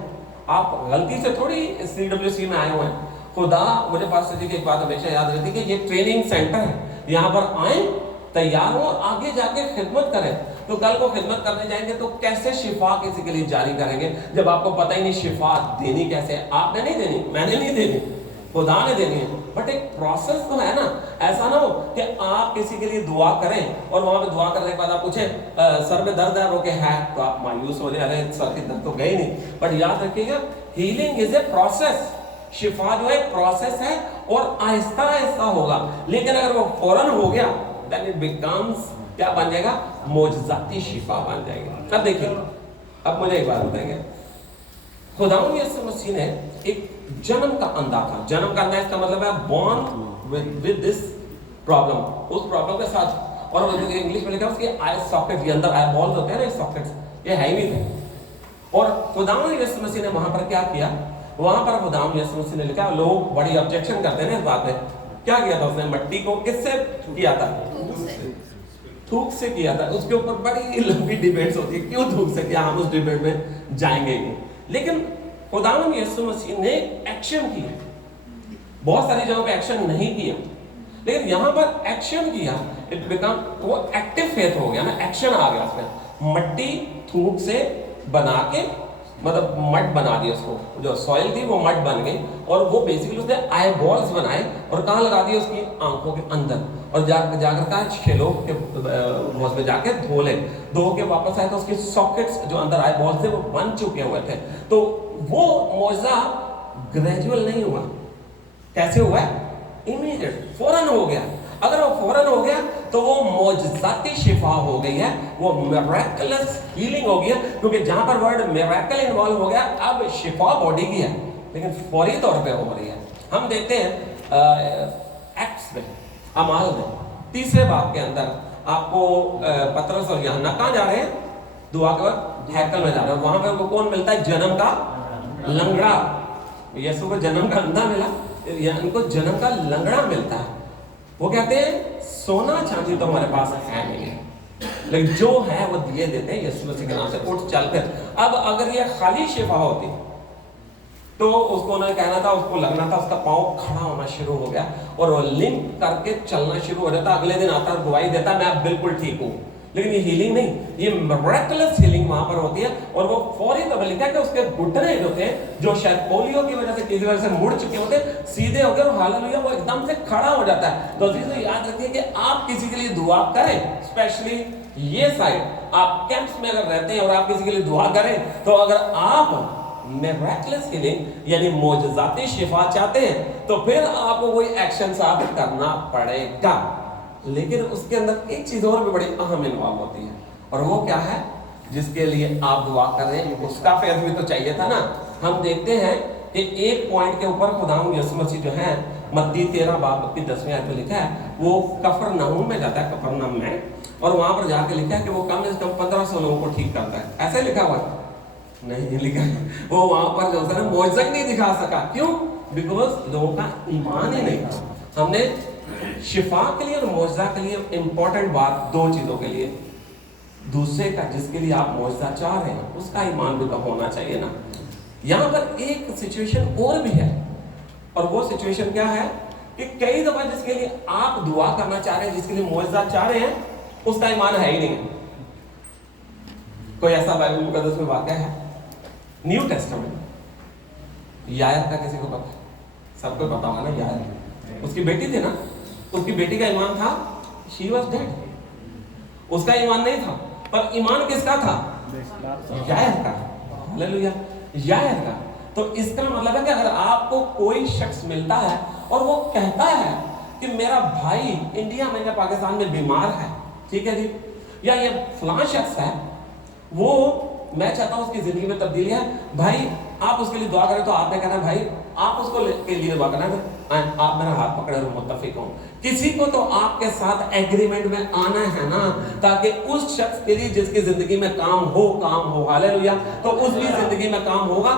आप गलती से थोड़ी CWC में आए हुए हैं। खुदा, मुझे पास्टर जी की एक बात हमेशा याद रहती है कि ये ट्रेनिंग सेंटर है, यहाँ पर आए, तैयार हो और आगे जाके खिदमत करें। तो कल को खिदमत करने जाएंगे तो कैसे शिफा किसी के लिए जारी करेंगे जब आपको पता ही नहीं शिफा देनी कैसे है। आपने नहीं देनी, मैंने नहीं देनी, खुदा ने देनी है। बट एक प्रोसेस तो है ना। ऐसा ना हो कि आप किसी के लिए दुआ करें और वहां पे दुआ करने के बाद आप पूछें सर में दर्द है, रोके है, तो आप मायूस हो जाए, अरे सर की दर्द तो गई नहीं। बट याद रखिएगा हीलिंग इज ए प्रोसेस। शिफा जो है प्रोसेस है और आहिस्ता आहिस्ता होगा, लेकिन अगर वो फौरन हो गया देन इट बिकम्स क्या बन जाएगा? मौजज़ाती शिफा बन जाएगा। अब देखिए, अब मुझे एक बात बताएंगे, खुदावंद यीशु मसीह ने एक जन्म का अंधा था। जन्म का अंधा इसका मतलब है born with this problem, उस प्रॉब्लम के साथ। और इंग्लिश में लिखा है उसके आई सॉकेट, ये अंदर आई बॉल्स होते हैं ना, सॉकेट्स, ये है ही नहीं थे। और खुदावंद यीशु मसीह ने वहां पर क्या किया? वहां पर खुदावंद यीशु मसीह ने लिखा, लोग बड़ी ऑब्जेक्शन करते हैं ना इस बात में। क्या किया था उसने? मट्टी को किससे किया था? थूक से किया था। उसके ऊपर बड़ी लंबी डिबेट्स होती है, क्यों थूक से किया, हम उस डिबेट में जाएंगे नहीं। लेकिन खुदावंद यीशु मसीह ने एक्शन किया। बहुत सारी जगहों पे एक्शन नहीं किया, लेकिन यहां पर एक्शन किया। इट बिकम, वो एक्टिव फेथ हो गया ना, एक्शन आ गया उसमें। मट्टी थूक से बना के, मतलब मड बना दिया उसको, जो सॉइल थी वो मड बन गई, और वो बेसिकली उसने आई बॉल्स बनाए और कहाँ लगा दिए? उसकी आंखों के अंदर। और जाकर कहा छेलो के में जाके धो ले। धो के वापस आए तो उसके सॉकेट्स जो अंदर आई बॉल्स थे वो बन चुके हुए थे। तो वो मौजज़ा ग्रेजुअल नहीं हुआ। कैसे हुआ? इमीडिएट, फौरन हो गया। अगर वो फौरन हो गया तो वो मौजज़ाती शिफा हो गई है, वो मिरेकलस हीलिंग हो गया। क्योंकि जहां पर वर्ड मिरेकल इन्वॉल्व हो गया, अब शिफा बॉडी की है, लेकिन फौरी तौर पे हो रही है। हम देखते हैं एक्ट्स में, अमाल में, 3 बाब के अंदर आपको पतरस और यूहन्ना कहाँ जा रहे हैं? दुआ के वक्त हैकल में जा रहे हैं। वहां पे उनको कौन मिलता है? जन्म का लंगड़ा। यीशु को जन्म का अंधा मिला, इनको जन्म का लंगड़ा मिलता है। वो कहते हैं सोना चांदी तो हमारे पास है नहीं, लेकिन जो है वो दिए देते हैं यीशु मसीह के नाम से, उठ चल कर। अब अगर ये खाली शिफा होती तो उसको ना कहना था, उसको लगना था उसका पाँव खड़ा होना शुरू हो गया और वो लिंक करके चलना शुरू हो जाता। अगले दिन आता गवाही देता, मैं अब बिल्कुल ठीक हूँ। लेकिन ये हीलिंग नहीं, ये मिरेकलस हीलिंग वहां पर होती है। और वो फौरी तौर पर लिखा है कि उसके घुटने जो थे, जो शायद पोलियो की वजह से किसी वजह से मुड़ चुके होते, सीधे हो गए और हालेलुया वो एकदम से खड़ा हो जाता है। तो अजीजों याद रखिए कि आप किसी के लिए दुआ करें, स्पेशली ये साइड आप कैंप्स में अगर रहते हैं और आप किसी के लिए दुआ करें, तो अगर आप मिरेकलस हीलिंग यानी मौजज़ाती शिफा चाहते हैं तो फिर आपको कोई एक्शन साथ करना पड़ेगा। लेकिन उसके अंदर एक चीज और भी बड़ी अहम इन्वॉल्व होती है, और वो क्या है? जिसके लिए आप दुआ कर रहे हैं उसका फेथ भी तो चाहिए था ना। हम देखते हैं कि एक पॉइंट के ऊपर खुदावंद यीशु मसीह जो है मत्ती 13 बाब की 10वीं आयत में लिखा है, वो कफरनहूम में जाता है, कफरनहूम में, और वहां पर जाके लिखा है कि वो कम से कम 1500 लोगों को ठीक करता है। ऐसे लिखा हुआ है? नहीं लिखा है। वो वहां पर जो है मौजज़ा ही नहीं दिखा सका। क्यों? बिकॉज लोगों का ईमान ही नहीं था। हमने शिफा के लिए और मौजज़ा के लिए इंपॉर्टेंट बात दो चीजों के लिए, दूसरे का जिसके लिए आप मौजज़ा चाह रहे हैं उसका ईमान भी तो होना चाहिए ना। यहाँ पर एक सिचुएशन और भी है, और वो सिचुएशन क्या है कि कई दफा जिसके लिए आप दुआ करना चाह रहे हैं, जिसके लिए मुआवजा चाह रहे हैं, उसका ईमान है ही नहीं। कोई ऐसा बाइबल मुकद्दस में वाक़या है, न्यू टेस्टामेंट, यायर का किसी को पता? सबको पता होगा ना। यायर उसकी बेटी थी ना, उसकी बेटी का ईमान था, शी वॉज डेड। उसका ईमान नहीं था, पर ईमान किसका था? यायर का। हालेलुया, यायर का। तो इसका मतलब है कि अगर आपको कोई शख्स मिलता है और वो कहता है कि मेरा भाई इंडिया में या पाकिस्तान में बीमार है, ठीक है जी, या ये फलां शख्स है, वो मैं चाहता हूं उसकी जिंदगी में तब्दीली है, भाई आप उसके लिए दुआ करें, तो आपने कहना भाई आप उसको के लिए दुआ करना, आप मेरा हाथ पकड़े और मुत्तफिक हो। किसी को तो आपके साथ एग्रीमेंट में आना है ना, ताकि उस शख्स के लिए जिसकी जिंदगी में काम हो। हालेलुया। तो उसकी जिंदगी में काम होगा।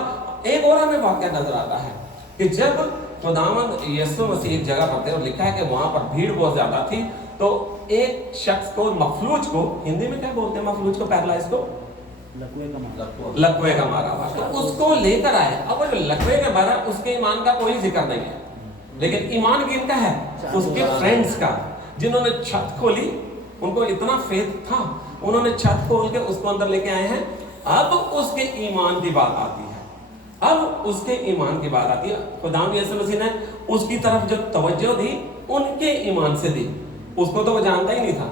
एक और हमें वाक्य नजर आता है कि जब खुदावंद यीशु मसीह एक जगह पर थे और लिखा है कि वहां पर भीड़ बहुत ज्यादा थी, तो एक शख्स को, मफलूज को, हिंदी में क्या बोलते हैं मफलूज को, पैरालाइज को, लकवे का मारा हुआ, तो उसको लेकर आए। अब वो जो लकवे का मारा, उसके ईमान का कोई जिक्र नहीं है, लेकिन ईमान किनका है? उसके फ्रेंड्स का, जिन्होंने छत खोली। उनको इतना फेथ था, उन्होंने छत खोल के उसको अंदर लेके आए हैं। अब उसके ईमान की बात आती है, अब उसके ईमान की बात आती है। खुदावंद यीशु मसीह ने उसकी तरफ जो तवज्जो दी, उनके ईमान से दी। उसको तो वो जानता ही नहीं था,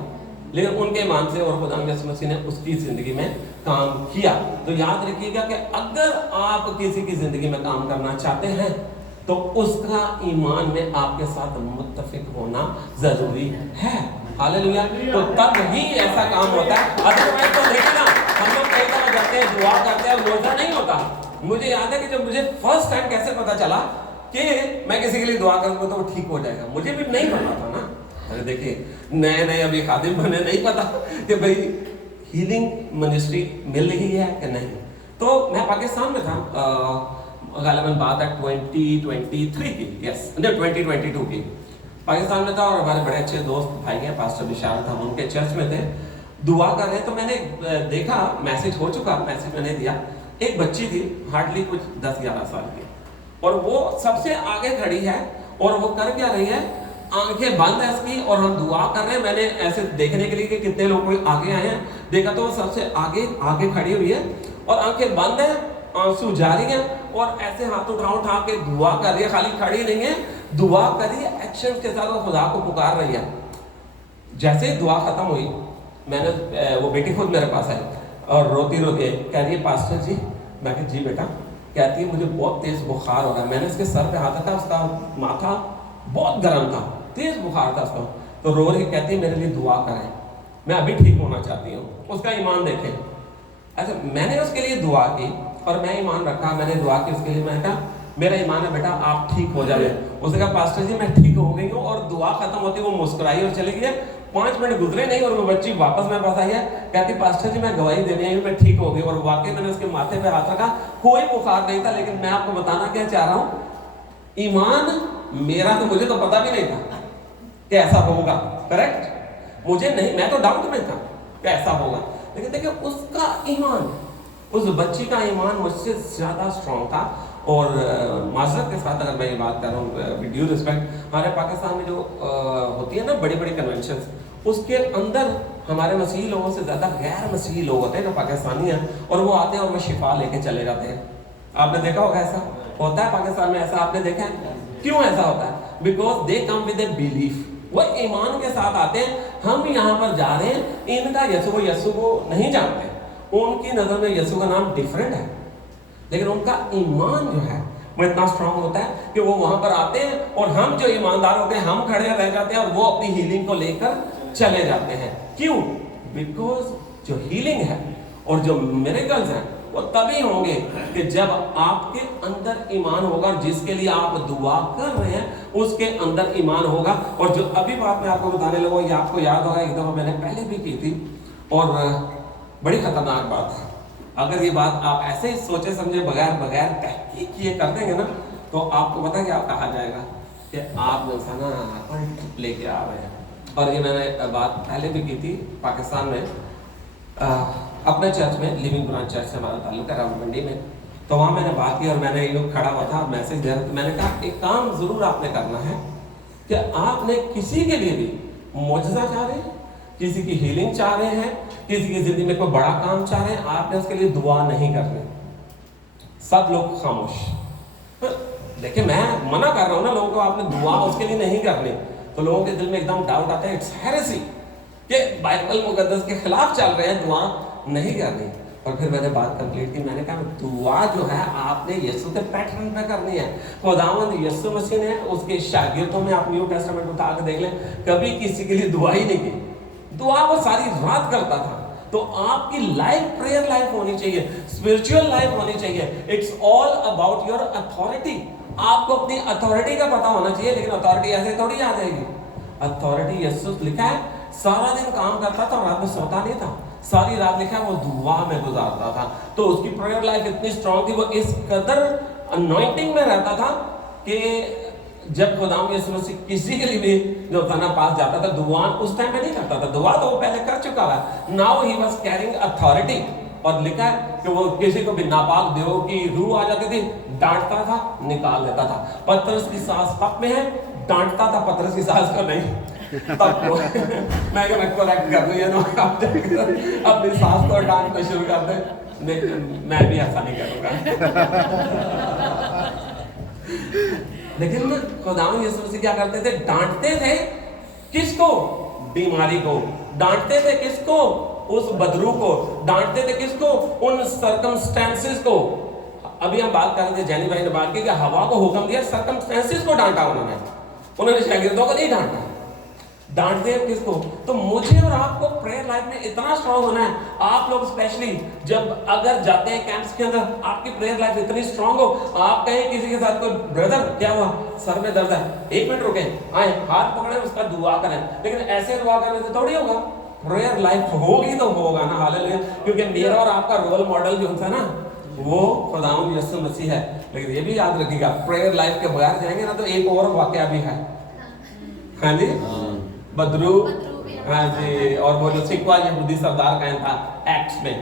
लेकिन उनके ईमान से, और खुदावंद यीशु मसीह ने उसकी जिंदगी में काम किया। तो याद रखिएगा कि अगर आप किसी की जिंदगी में काम करना चाहते हैं, तो उसका ईमान में आपके साथ मुत्तफिक होना जरूरी है। हालेलुया। तो तब ही ऐसा काम होता है। अदरवाइज तो देखिए ना, हम लोग कई तरह करते हैं, दुआ करते हैं, रोजा नहीं होता। मुझे याद है कि जब मुझे फर्स्ट टाइम कैसे पता चला कि मैं किसी के लिए दुआ करूंगा तो वो ठीक हो जाएगा, मुझे भी नहीं पता था ना। अरे देखिए, नए अभी खादिम बने, नहीं पता कि भाई हीलिंग मिनिस्ट्री मिल रही है कि नहीं। तो मैं पाकिस्तान में था, गालिबन बात है 2023 की, यस, 2022 की। पाकिस्तान में था और हमारे बड़े अच्छे दोस्त भाई हैं, पास्टर विशाल था, उनके चर्च में थे, दुआ कर रहे हैं। तो मैंने देखा, मैसेज हो चुका, मैसेज मैंने दिया। एक बच्ची थी, हार्डली कुछ 10-11 साल की, और वो सबसे आगे खड़ी है, और वो कर क्या रही है, आंखें बंद है इसकी, और हम दुआ कर रहे हैं। मैंने ऐसे देखने के लिए कि कितने लोग कोई आगे आए हैं, देखा तो वो सबसे आगे खड़ी हुई है, और आंखें बंद है, आंसू जारी है, और ऐसे हाथ उठा के दुआ कर रही है। खाली खड़ी नहीं है, दुआ कर रही है, एक्शन के साथ वो खुदा को पुकार रही है। जैसे ही दुआ खत्म हुई, मैंने, वो बेटी खुद मेरे पास आई और रोती रोती कह रही है, पास्टर जी। मैं कहा जी बेटा। कहती है मुझे बहुत तेज बुखार हो रहा है। मैंने उसके सर पे हाथ रखा, उसका माथा बहुत गर्म था, तेज बुखार था उसका। तो रो रही, कहती है मेरे लिए दुआ करें, मैं अभी ठीक होना चाहती हूँ। उसका ईमान देखें। अच्छा, मैंने उसके लिए दुआ की और मैं ईमान रखा, मैंने दुआ की उसके लिए। मैंने कहा मेरा ईमान है बेटा, आप ठीक हो जाए। उसने कहा पास्टर जी मैं ठीक हो गई हूँ, और दुआ खत्म होती वो मुस्कुराई और चली गई। 5 मिनट गुजरे नहीं और वो बच्ची वापस मेरे पास आई है, कहती पास्टर जी मैं गवाही देने आई हूँ, मैं ठीक हो गई। और वाकई मैंने उसके माथे पे हाथ रखा, कोई बुखार नहीं था। लेकिन मैं आपको बताना क्या चाह रहा हूँ, ईमान मेरा तो, मुझे तो पता भी नहीं था कि ऐसा होगा, करेक्ट, मुझे नहीं, मैं तो डाउट में था कि ऐसा होगा। लेकिन देखिए उसका ईमान, उस बच्ची का ईमान मुझसे ज्यादा स्ट्रॉन्ग था। और माजरत के साथ अगर मैं ये बात कर रहा हूँ, विद ड्यू रिस्पेक्ट, हमारे पाकिस्तान में जो होती है ना बड़ी बड़ी कन्वेंशन, उसके अंदर हमारे मसीही लोगों से ज्यादा गैर मसीही लोग होते हैं जो पाकिस्तानी हैं, और वो आते हैं और वो शिफा लेके चले जाते हैं। आपने देखा होगा ऐसा होता है पाकिस्तान में, ऐसा आपने देखा है? क्यों ऐसा होता है? Because they come with a belief, वो ईमान के साथ आते हैं। हम यहाँ पर जा रहे हैं, इनका यीशु को नहीं जानते, उनकी नजर में यीशु का नाम डिफरेंट है, लेकिन उनका ईमान जो है वो इतना स्ट्रांग होता है कि वो वहां पर आते हैं, और हम जो ईमानदार होते हैं हम खड़े रह जाते हैं, और वो अपनी हीलिंग को लेकर चले जाते हैं। क्यों? बिकॉज जो हीलिंग है और जो मिरेकल्स हैं वो तभी होंगे कि जब आपके अंदर ईमान होगा, और जिसके लिए आप दुआ कर रहे हैं उसके अंदर ईमान होगा। और जो अभी बात मैं आपको बताने लगा, ये आपको याद होगा, एक दफ़ा मैंने पहले भी की थी और बड़ी खतरनाक बात है। अगर ये बात आप ऐसे ही सोचे समझे बगैर तहकीक किए कर देंगे ना, तो आपको पता क्या कहा जाएगा कि आप जो है ना उल्ट लेके आ रहे हैं। और ये मैंने बात पहले भी की थी पाकिस्तान में, अपने चर्च में, लिविंग ब्रांच चर्च से हमारा ताल्लुक है रावलपिंडी में। तो वहाँ मैंने बात की और मैंने ये खड़ा हुआ था, मैसेज दे रहा था। मैंने कहा एक काम ज़रूर आपने करना है कि आपने किसी के लिए भी मुआजिज़ा चाह रहे हैं, किसी की हीलिंग चाह रहे हैं, किसी की ज़िंदगी में कोई बड़ा काम चाह रहे हैं, आपने उसके लिए दुआ नहीं करनी। सब लोग खामोश। देखिए मैं मना कर रहा हूँ ना लोगों को, आपने दुआ उसके लिए नहीं करनी। तो लोगों के दिल में एकदम डाउट आता है, इट्स हेरेसी, कि बाइबल मुकद्दस के खिलाफ चल रहे हैं, दुआ नहीं करनी। और फिर मैंने बात कंप्लीट की, मैंने कहा दुआ जो है आपने यीशु के पैटर्न पे करनी है। खुदावंद यीशु मसीह ने उसके शागिर्दों में, आप न्यू टेस्टामेंट उठा के देख लें, कभी किसी के लिए दुआ ही नहीं की। दुआ वो सारी रात करता था। तो आपकी लाइफ प्रेयर लाइफ होनी चाहिए, स्पिरिचुअल लाइफ होनी चाहिए। It's all about your authority. आपको अपनी अथॉरिटी का पता होना चाहिए, लेकिन अथॉरिटी ऐसे थोड़ी आ जाएगी। अथॉरिटी यीशु लिखा है सारा दिन काम करता था और रात में सोता नहीं था, सारी रात लिखा है वो दुआ में गुजारता था। तो उसकी प्रेयर लाइफ इतनी स्ट्रांग थी, वो इस कदर अनॉइंटिंग में रहता था कि जब खुदाम यीशु मसीह किसी के लिए भी जो था ना पास जाता था, दुआ उस टाइम पे नहीं करता था, दुआ तो वो पहले कर चुका है। Now he was carrying authority. और लिखा है कि वो किसी को भी नापाक देव की रूह आ जाती थी, डांटता था, निकाल देता था। पतरस की सास पाप में है, डांटता था पतरस की सास को नहीं। तब मैं करेक्ट कर दूं, ये ना अपनी सास को डांटना शुरू कर दे। मैं भी ऐसा नहीं करूंगा। लेकिन खुदावंद यीशु मसीह क्या करते थे? डांटते थे किसको? बीमारी को। डांटते थे किसको? उस बदरू को। डांटते थे किसको? उन सर्कमस्टेंसेस को। अभी हम बात कर रहे थे, जैनी भाई ने बात की कि हवा को हुक्म दिया, सर्कमस्टेंसेस को डांटा उन्होंने शागिर्दों को नहीं डांटा। डांटते हैं किसको? तो मुझे और आपको प्रेयर लाइफ में इतना स्ट्रांग होना है। आप लोग स्पेशली जब अगर जाते हैं कैंप्स के अंदर, आपकी प्रेयर लाइफ इतनी स्ट्रांग हो, आप कहें किसी के साथ कोई ब्रदर क्या हुआ, सर में दर्द है, 1 मिनट रुके, आए हाथ पकड़े, उसका दुआ करें। लेकिन ऐसे दुआ करने से थोड़ी होगा। प्रेयर लाइफ होगी तो होगा ना, हालेलुया। क्योंकि मेरा और आपका रोल मॉडल जो होता है ना, वो खुदावंद यीशु मसीह है। लेकिन ये भी याद रखिएगा, प्रेयर लाइफ के बगैर जाएंगे ना तो एक और वाकया भी है। हाँ जी, बदरू, हाँ जी। और वो जो सिकवा यहूदी सरदार का था एक्ट्स में,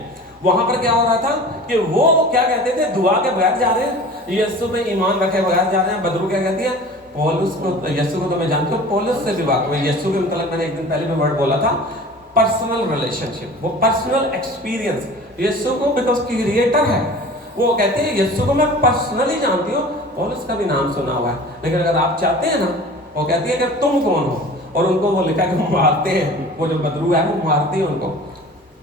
वहां पर क्या हो रहा था कि वो क्या कहते थे? दुआ के बगैर जा रहे हैं, यीशु में ईमान रखे बगैर जा रहे हैं। बदरू क्या कहती है? पौलुस को, यीशु को तो मैं जानती हूँ, पौलुस से भी बात हुई। यीशु के मतलब मैंने एक दिन पहले भी वर्ड बोला था, पर्सनल रिलेशनशिप, वो पर्सनल एक्सपीरियंस। यीशु को बिकॉज क्रिएटर है, वो कहते हैं यीशु को मैं पर्सनली जानती हूँ, पौलुस का भी नाम सुना हुआ है। लेकिन अगर आप चाहते हैं ना, वो कहती है कि तुम कौन हो, और उनको वो लिखा कि मारते हैं, वो जो बदरू है वो मारती है उनको,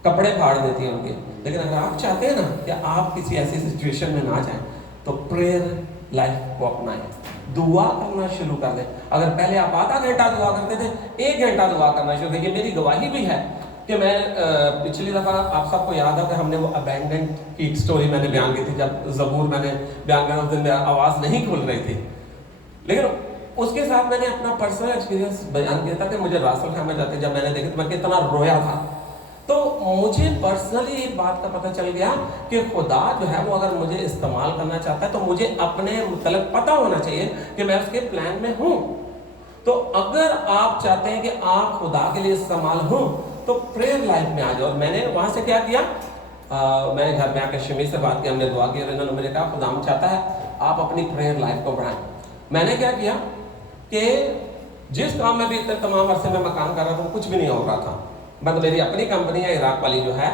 कपड़े फाड़ देती है उनके। लेकिन अगर आप चाहते हैं ना कि आप किसी ऐसी सिचुएशन में ना जाएं, तो प्रेयर लाइफ को अपनाएं, दुआ करना शुरू कर दें। अगर पहले आप आधा घंटा दुआ करते थे, 1 घंटा दुआ करना शुरू करिए। मेरी गवाही भी है कि मैं पिछली दफ़ा, आप सबको याद है कि हमने वो अबैंडन की एक स्टोरी मैंने बयान की थी, जब ज़बूर मैंने बयान किया, उस दिन मेरा आवाज़ नहीं खुल रही थी। लेकिन उसके साथ मैंने अपना पर्सनल एक्सपीरियंस बयान किया था कि मुझे रासुल खां में जाते जब मैंने देखा तो मैं कितना रोया था। तो मुझे पर्सनली एक बात का पता चल गया कि खुदा जो है वो अगर मुझे इस्तेमाल करना चाहता है तो मुझे अपने मतलब पता होना चाहिए कि मैं उसके प्लान में हूँ। तो अगर आप चाहते हैं कि आप खुदा के लिए इस्तेमाल हो तो प्रेयर लाइफ में आ जाओ। और मैंने वहाँ से क्या किया, मैंने घर में आकर शमी से बात की, हमने दुआ की, और मैंने कहा खुदा चाहता है आप अपनी प्रेयर लाइफ को बढ़ाएं। मैंने क्या किया कि जिस काम में भी इतने तमाम अरसे में मैं काम कर रहा था कुछ भी नहीं हो रहा था। मतलब मेरी अपनी कंपनी है इराक वाली जो है,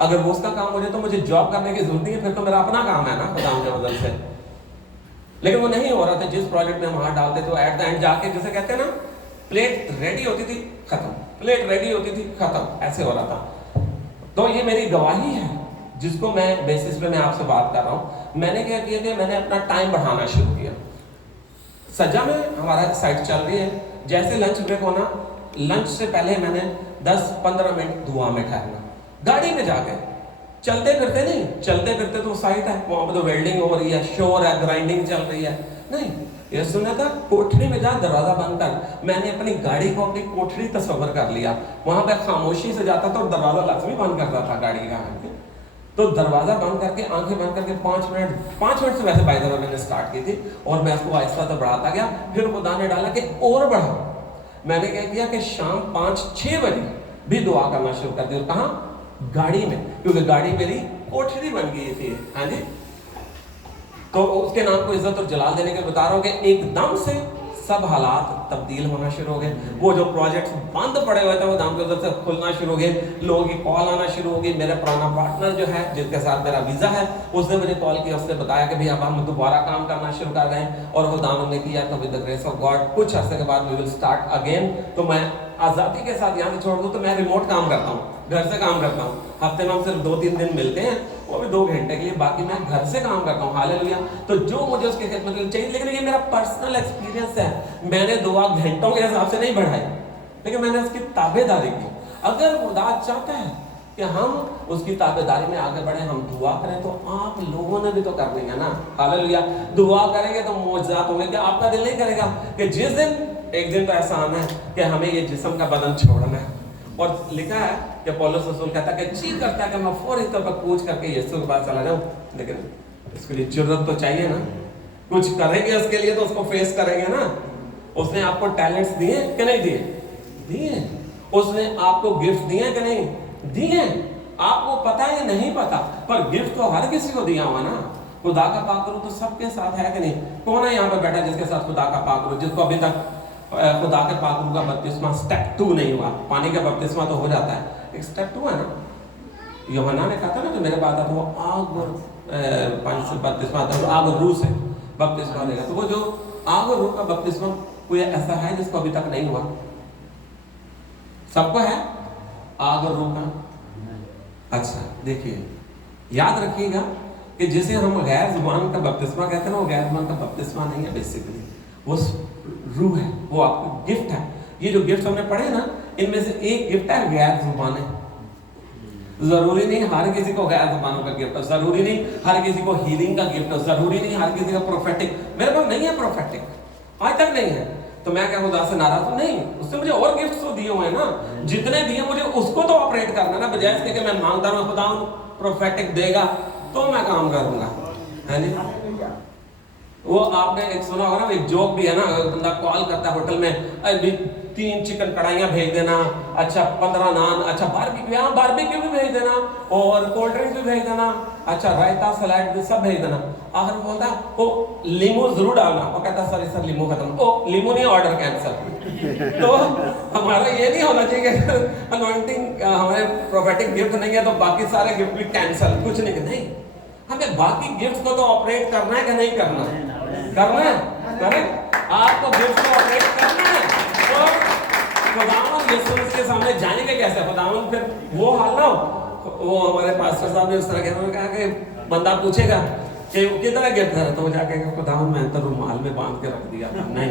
अगर वो उसका काम हो जाए तो मुझे जॉब करने की जरूरत नहीं है, फिर तो मेरा अपना काम है ना खुदा के मदद से। लेकिन वो नहीं हो रहा था। जिस प्रोजेक्ट में हम हाथ डालते तो एट द एंड जाके जैसे कहते हैं ना, प्लेट रेडी होती थी खत्म, प्लेट रेडी होती थी खत्म, ऐसे हो रहा था। तो ये मेरी गवाही है जिसको मैं बेसिस पे मैं आपसे बात कर रहा हूँ। मैंने क्या किया कि मैंने अपना टाइम बढ़ाना शुरू किया। सज्जा में हमारा साइट चल रही है, जैसे लंच ब्रेक होना, लंच से पहले मैंने 10-15 मिनट दुआ में ठहरना, गाड़ी में जाके चलते फिरते नहीं, चलते फिरते तो साइट है, वहां पर तो वेल्डिंग हो रही है, शोर है, ग्राइंडिंग चल रही है, नहीं। ये सुना था कोठरी में जा दरवाजा बंद कर। मैंने अपनी गाड़ी को अपनी कोठरी तस्वर कर लिया, वहां पे खामोशी से जाता था और दरवाजा लाजमी बंद करता था गाड़ी का। तो दरवाजा बंद करके आंखें बंद करके 5 मिनट से वैसे बाय द वे मैंने स्टार्ट की थी, और मैं उसको आहिस्ता तो बढ़ाता गया। फिर खुदा ने डाला कि और बढ़ा। मैंने क्या किया कि शाम 5-6 बजे भी दुआ करना शुरू कर दिया। कहाँ? गाड़ी में, क्योंकि गाड़ी मेरी कोठरी बन गई थी। हाँ जी, तो उसके नाम को इज्जत और जलाल देने के बता रहा हूँ कि एकदम से सब हालात तब्दील होना शुरू हो गए। वो जो प्रोजेक्ट्स बंद पड़े हुए थे वो दाम के उधर से खुलना शुरू हो गए, लोगों की कॉल आना शुरू हो गई। मेरा पुराना पार्टनर जो है जिसके साथ मेरा वीज़ा है, उसने मुझे कॉल किया, उसने बताया कि भाई अब हम दोबारा काम करना शुरू कर रहे हैं, और वो दाम ने किया। तो with the grace of God कुछ अर्से के बाद वी विल स्टार्ट अगेन। तो मैं आज़ादी के साथ यहाँ से छोड़ दूँ तो मैं रिमोट काम करता हूँ, घर से काम करता हूँ। हफ्ते में हम सिर्फ 2-3 दिन मिलते हैं, वो भी 2 घंटे के लिए, बाकी मैं घर से काम करता हूँ। हालेलुया। तो जो मुझे उसके खिदमत के लिए चाहिए, लेकिन ये मेरा पर्सनल एक्सपीरियंस है। मैंने दुआ घंटों के हिसाब से नहीं बढ़ाई, लेकिन मैंने उसकी ताबेदारी की। अगर खुदा चाहता है कि हम उसकी ताबेदारी में आगे बढ़े, हम दुआ करें, तो आप लोगों ने भी तो करनी है ना। हालेलुया। दुआ करेंगे तो मौजज़ात होंगे। क्या आपका दिल नहीं करेगा कि जिस दिन, एक दिन तो ऐसा आना है कि हमें ये जिस्म का बदन छोड़ना है। और लिखा है कि पौलुस रसूल कहता है कि जी करता है कि मैं फौरी तौर पर कूच करके यीशु के पास चला जाऊं, लेकिन इसके लिए जरूरत तो चाहिए ना। कुछ करेंगे उसके लिए तो उसको फेस करेंगे ना। उसने आपको टैलेंट्स दिए कि नहीं दिए? दिए। उसने आपको गिफ्ट दिए कि नहीं? दिए। आपको पता है या नहीं पता, पर गिफ्ट तो हर किसी को दिया हुआ ना। खुदा का पाक रूह तो सबके साथ है कि नहीं? कौन है यहाँ पे बैठा जिसके साथ खुदा का पाक रूह, जिसको अभी तक खुदा के पाक रूह का बपतिस्मा स्टेप 2 नहीं हुआ? पानी का बपतिस्मा तो हो जाता है, एक स्टेप 2 है ना। यूहन्ना ने कहा था ना, तो मेरे बाद अब वो आग और पानी से बपतिस्मा था, आग और रूह से बपतिस्मा लेगा। तो वो जो आग और रूह का बपतिस्मा कोई ऐसा है जिसको अभी तक नहीं हुआ? सबको है आग और रूह का। अच्छा देखिए, याद रखिएगा कि जिसे हम गैर जुबान का बपतिस्मा कहते हैं ना, वो गैर जुबान का बपतिस्मा नहीं है, बेसिकली वो रूह है, वो आपको गिफ्ट है। ये जो गिफ्ट हमने पढ़े ना, इनमें से एक गिफ्ट है गैर जुबानें। जरूरी नहीं हर किसी को गैर जुबानों का गिफ्ट हो, जरूरी नहीं हर किसी को हीलिंग का गिफ्ट हो, जरूरी नहीं हर किसी का प्रोफेटिक। मेरे पास नहीं है प्रोफेटिक, आज तक नहीं है। तो मैं क्या खुदा से नाराज हूं? नहीं, उसने मुझे और गिफ्ट तो दिए हुए हैं ना। जितने दिए मुझे उसको तो ऑपरेट करना ना, बजाय इसके कि मैं मांगता हूं खुदा प्रोफेटिक देगा तो मैं काम करूंगा, है नहीं? वो आपने एक सुना होगा ना, एक जोक भी है ना, बंदा कॉल करता है होटल में, अभी 3 चिकन कढ़ाइयाँ भेज देना, अच्छा 15 नान, अच्छा बारबेक्यू भी भेज देना, और कोल्ड ड्रिंक्स भी भेज देना, अच्छा रायता सलाद भी सब भेज देना। आखिर बोलता वो लीमू जरूर डालना, वो कहता सॉरी सर लीमू खत्म, ओ लीमू नहीं, ऑर्डर कैंसिल। तो हमारा ये नहीं होना चाहिए कि अनॉइंटिंग हमारे प्रोफेटिक गिफ्ट नहीं है तो बाकी सारे गिफ्ट भी कैंसिल, कुछ नहीं। हमें बाकी गिफ्ट को तो ऑपरेट करना है कि नहीं करना है? करना है, करेक्ट। आपको गिफ्ट को ऑपरेट करना है। तो खुदावंद यीशु के सामने जाएंगे कैसे? खुदावंद फिर वो हाल ना हो। वो हमारे पास्टर साहब ने उस तरह कहा कि बंदा पूछेगा कि कितना गिफ्ट है, तो वो जाके खुदावंद मैं तो रुमाल में बांध के रख दिया था। नहीं,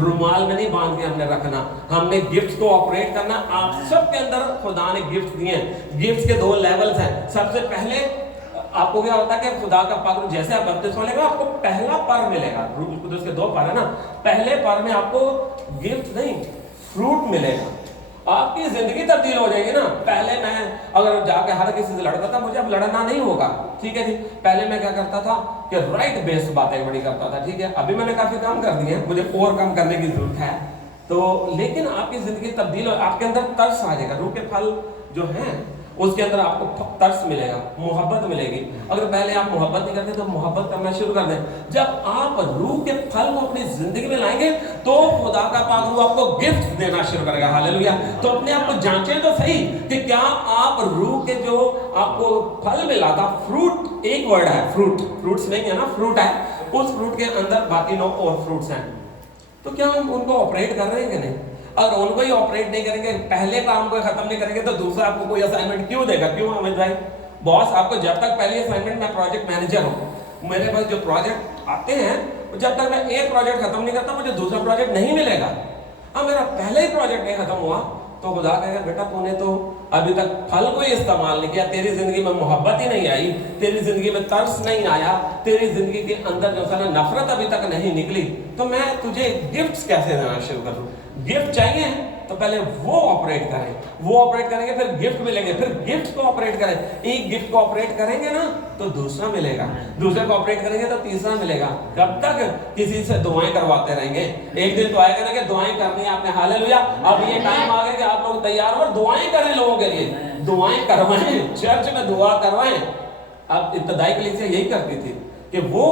रुमाल में नहीं बांध के हमने रखना, हमने गिफ्ट को ऑपरेट करना। आप सबके अंदर खुदा ने गिफ्ट दिए हैं। गिफ्ट के 2 लेवल्स हैं। सबसे पहले आपको क्या होता है कि खुदा का पाक रूह, जैसे आप बपतिस्मा लेगा आपको पहला पर मिलेगा। रूह कुदस के 2 पर है ना, पहले पर में आपको गिफ्ट नहीं फ्रूट मिलेगा। आपकी जिंदगी तब्दील हो जाएगी ना। पहले मैं अगर जाके हर किसी से लड़ता था, मुझे अब लड़ना नहीं होगा, ठीक है जी। पहले मैं क्या करता था कि राइट बेस्ड बातें बड़ी करता था, ठीक है। अभी मैंने काफी काम कर दिए हैं, मुझे और काम करने की जरूरत है। तो लेकिन आपकी जिंदगी तब्दील हो, आपके अंदर तरस आ जाएगा। रूह के फल जो हैं उसके अंदर आपको तरस मिलेगा, मोहब्बत मिलेगी। अगर पहले आप मोहब्बत नहीं करते तो मोहब्बत करना शुरू कर दें। जब आप रूह के फल को अपनी जिंदगी में लाएंगे तो खुदा का पाक रूह आपको गिफ्ट देना शुरू करेगा। हालेलुया। तो अपने आप को जांचें तो सही कि क्या आप रूह के जो आपको फल मिला था, फ्रूट, एक वर्ड है फ्रूट, फ्रूट्स नहीं है ना, फ्रूट है, उस फ्रूट के अंदर बाकी 9 और फ्रूट्स हैं, तो क्या हम उनको ऑपरेट कर रहे हैं कि नहीं? अगर उनको ही ऑपरेट नहीं करेंगे, पहले काम को खत्म नहीं करेंगे, तो दूसरा आपको कोई असाइनमेंट क्यों देगा? क्यों अमित भाई? बॉस आपको जब तक पहली असाइनमेंट, मैं प्रोजेक्ट मैनेजर हूँ, मेरे पास जो प्रोजेक्ट आते हैं जब तक मैं एक प्रोजेक्ट खत्म नहीं करता मुझे दूसरा प्रोजेक्ट नहीं मिलेगा। अब मेरा पहले ही प्रोजेक्ट नहीं खत्म हुआ तो खुदा कहेगा बेटा तूने तो अभी तक फल कोई इस्तेमाल नहीं किया, तेरी जिंदगी में मोहब्बत ही नहीं आई, तेरी जिंदगी में तरस नहीं आया, तेरी जिंदगी के अंदर जो है नफरत अभी तक नहीं निकली, तो मैं तुझे गिफ्ट्स कैसे देना शुरू करूं? गिफ्ट चाहिए तो पहले वो ऑपरेट करें, वो ऑपरेट करेंगे फिर गिफ्ट मिलेंगे, फिर गिफ्ट को ऑपरेट करें, एक गिफ्ट को ऑपरेट करेंगे ना तो दूसरा मिलेगा, दूसरे को ऑपरेट करेंगे तो तीसरा मिलेगा। कब तक किसी से दुआएं करवाते रहेंगे? एक दिन तो आएगा ना कि दुआएं करनी है आपने, हालेलुया। अब ये टाइम आ गया कि आप लोग तैयार हो, दुआएं करें लोगों के लिए, दुआएं करवाएं, चर्च में दुआ करवाएं। अब इब्तदाई कलीसिया यही करती थी कि वो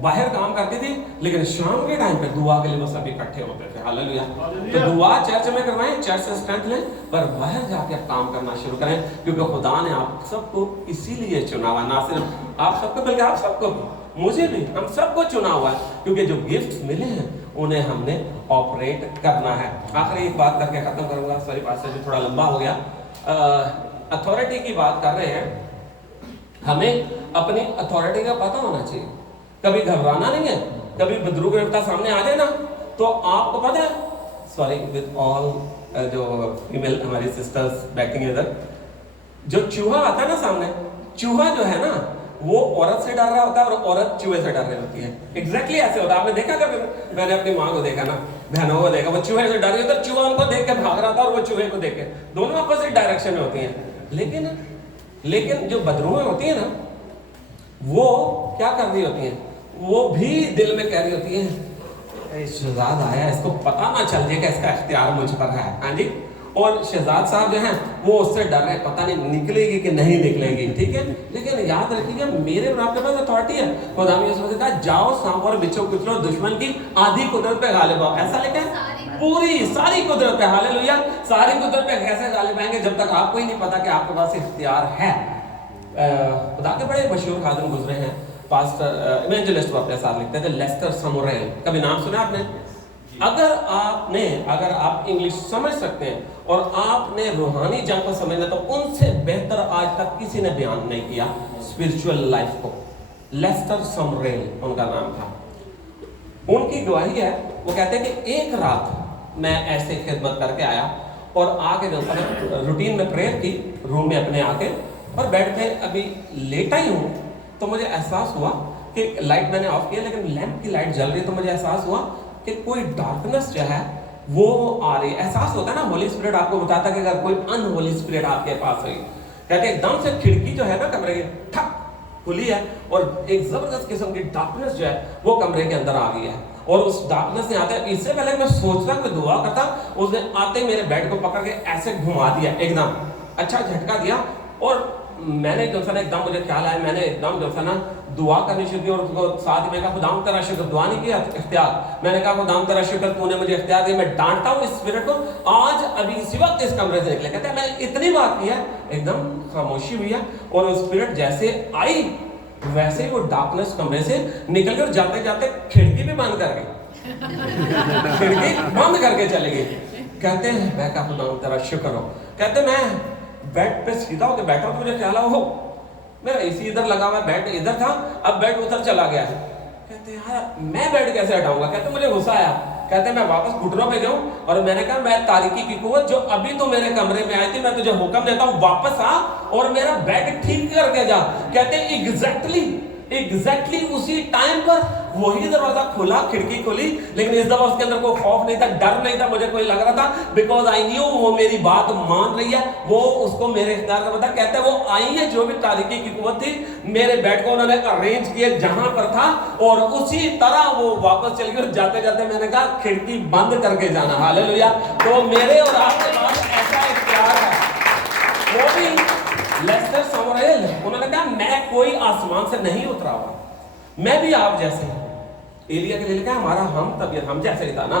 बाहर काम करती थी, लेकिन शाम के टाइम पे दुआ के लिए वो सब इकट्ठे होते थे, हालेलुया। तो दुआ चर्च में करवाएं, चर्च से स्ट्रेंथ लें, पर बाहर जाके काम करना शुरू करें, क्योंकि खुदा ने आप सबको इसीलिए चुना हुआ, ना सिर्फ आप सबको बल्कि आप सबको, मुझे भी, हम सबको चुना हुआ है, क्योंकि जो गिफ्ट्स मिले हैं उन्हें हमने ऑपरेट करना है। आखिरी एक बात करके खत्म करूंगा, सॉरी पास से थोड़ा लंबा हो गया। अथॉरिटी की बात कर रहे हैं, हमें अपनी अथॉरिटी का पता होना चाहिए, कभी घबराना नहीं है। कभी बदरूग रेवता सामने आ जाए ना तो आपको पता है, सॉरी विद ऑल जो फीमेल हमारी सिस्टर्स बैकिंग इधर, जो चूहा आता है ना सामने, चूहा जो है ना वो औरत से डर रहा होता है और औरत चूहे से डर रही होती है। एग्जैक्टली ऐसे होता है, आपने देखा कभी? मैंने अपनी माँ को देखा ना, बहनों को देखा, वो चूहे से डर रही होती है, चूहा उनको देख के भाग रहा था और वो चूहे को देख के, दोनों अपोजिट डायरेक्शन में होती हैं। लेकिन जो बदरूहें होती है ना, वो क्या कर रही होती हैं? वो भी दिल में कह रही होती है शहजाद आया, इसको पता ना चल जाए कि इसका इख्तियार मुझ पर है, हाँ जी। और शहजाद साहब जो हैं वो उससे डर रहे, पता नहीं निकलेगी कि नहीं निकलेगी, ठीक है। लेकिन याद रखिएगा मेरे और आपके पास अथॉरिटी है। खुदा ने यीशु कहा जाओ सांप और बिच्छू कुचलो, दुश्मन की आधी कुदरत पे गालिब आओ, ऐसा लिखा है, पूरी सारी कुदरत पे, हालेलुया। सारी कुदरत पे कैसे गालिब आएंगे जब तक आपको ही नहीं पता कि आपके पास इख्तियार है। खुदा के बड़े मशहूर खादिम गुजरे हैं, पास्टर इवेंजलिस्ट वो अपने साथ लिखते थे, लेस्टर समोरेल, कभी नाम सुना आपने? अगर आप इंग्लिश समझ सकते हैं और आपने रूहानी जंग को समझना, तो उनसे बेहतर आज तक किसी ने बयान नहीं किया स्पिरिचुअल लाइफ को। लेस्टर समोरेल उनका नाम था। उनकी गवाही है, वो कहते हैं कि एक रात मैं ऐसे खिदमत करके आया और आके जो रूटीन में प्रेयर की, रूम में अपने आके, और बेड पे अभी लेटा ही हूँ तो मुझे एहसास हुआ कि लाइट मैंने ऑफ किया लेकिन लैंप की लाइट जल रही, तो मुझे एहसास हुआ कि कोई डार्कनेस जो है वो आ रही है। एहसास होता है ना, होली स्पिरिट आपको बताता है कि अगर कोई अनहोली स्पिरिट आपके पास है, कहते एकदम से खिड़की जो है ना कमरे की ठक खुली है और एक जबरदस्त किस्म की डार्कनेस जो है वो कमरे के अंदर आ गई है। और उस डार्कनेस ने आते, इससे पहले मैं सोचता कि दुआ करता, उसने आते मेरे बेड को पकड़ के ऐसे घुमा दिया, एकदम अच्छा झटका दिया। और मैंने जो सा ना एकदम मुझे ख्याल आया, मैंने एकदम जो सा ना दुआ करनी शुरू की, और उसको साथ ही मैं कहा खुदाम तेरा शुक्र, दुआ नहीं किया इख्तियार, मैंने कहा खुदाम तेरा शुक्र तूने मुझे इख्तियार दिया, मैं डांटता हूँ इस स्पिरिट को, आज अभी इसी वक्त इस कमरे से निकले। कहते हैं मैं इतनी बात की है, एकदम खामोशी हुई है और वो स्पिरिट जैसे आई वैसे ही वो डार्कनेस कमरे से निकल गई और जाते जाते खिड़की भी बंद कर गई, खिड़की बंद करके चले गई। कहते हैं मैं कहा खुदाम तेरा शुक्र हो। कहते मैं बेड पे सीधा होकर बैठा तो मुझे ख्याल हो मेरा एसी इधर लगा हुआ, बेड इधर था, अब बेड उधर चला गया है। कहते यार मैं बेड कैसे हटाऊंगा? कहते मुझे गुस्सा आया। कहते मैं वापस घुटनों पे गया और मैंने कहा मैं तारीकी की कुव्वत जो अभी तो मेरे कमरे में आई थी, मैं तुझे हुक्म देता हूँ वापस आ और मेरा बेड ठीक करके जा। कहते एग्जैक्टली उसी टाइम पर वही दरवाजा खुला, खिड़की खुली, लेकिन इस दफा उसके अंदर कोई खौफ नहीं था, डर नहीं था, मुझे कोई लग रहा था, बिकॉज आई न्यू वो मेरी बात मान रही है, वो उसको मेरे इख्तियार का पता। कहते वो आई है जो भी तारीकी की कुव्वत थी, मेरे बेड को उन्होंने अरेंज किया जहां पर था और उसी तरह वो वापस चल गई। जाते जाते मैंने कहा खिड़की बंद करके जाना, हालेलुया। तो मेरे और आपके पास ऐसा इख्तियार है। वो भी लेस्टर समोरेल, उन्होंने कहा मैं कोई आसमान से नहीं उतरा हुआ, मैं भी आप जैसे हूं। एलिया के लिए लिखा हमारा हम तबीयत हम जैसे ही था ना,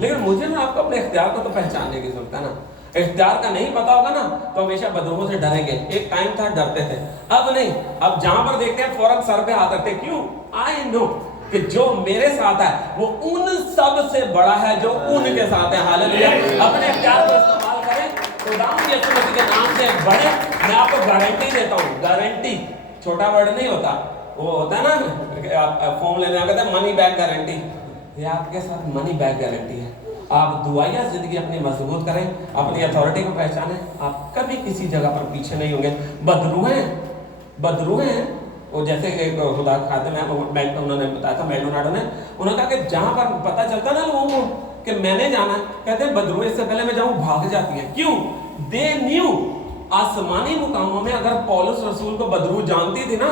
लेकिन मुझे ना आपको अपने इख्तियार को तो पहचानने की जरूरत है ना। इख्तियार का नहीं पता होगा ना तो हमेशा बदरूहों से डरेंगे। एक टाइम था डरते थे, अब नहीं, अब जहां पर देखते हैं फौरन सर पे हाथ रखते। क्यों? आई नो कि जो मेरे साथ है वो उन सब से बड़ा है जो उनके साथ है, हालेलुया। अपने इख्तियार को इस्तेमाल करें, खुदा यीशु मसीह के नाम से बढ़े। मैं आपको गारंटी देता हूँ, गारंटी छोटा वर्ड नहीं होता, वो होता है ना आप फॉर्म लेने आ गए थे मनी बैक गारंटी, ये आपके साथ मनी बैक गारंटी है। आप दुआया जिंदगी अपनी मजबूत करें, अपनी अथॉरिटी को पहचानें, आप कभी किसी जगह पर पीछे नहीं होंगे। बदरूहें हैं वो, जैसे एक खुदा खाते में उन्होंने बताया था मैकडोनाल्ड ने, उन्होंने कहा कि जहां पर पता चलता ना लोगों को कि मैंने जाना है, कहते हैं बदरूहें इससे पहले मैं जाऊं भाग जाती है। क्यों? They knew. आसमानी मुकामों में अगर पौलुस रसूल को बदरू जानती थी ना,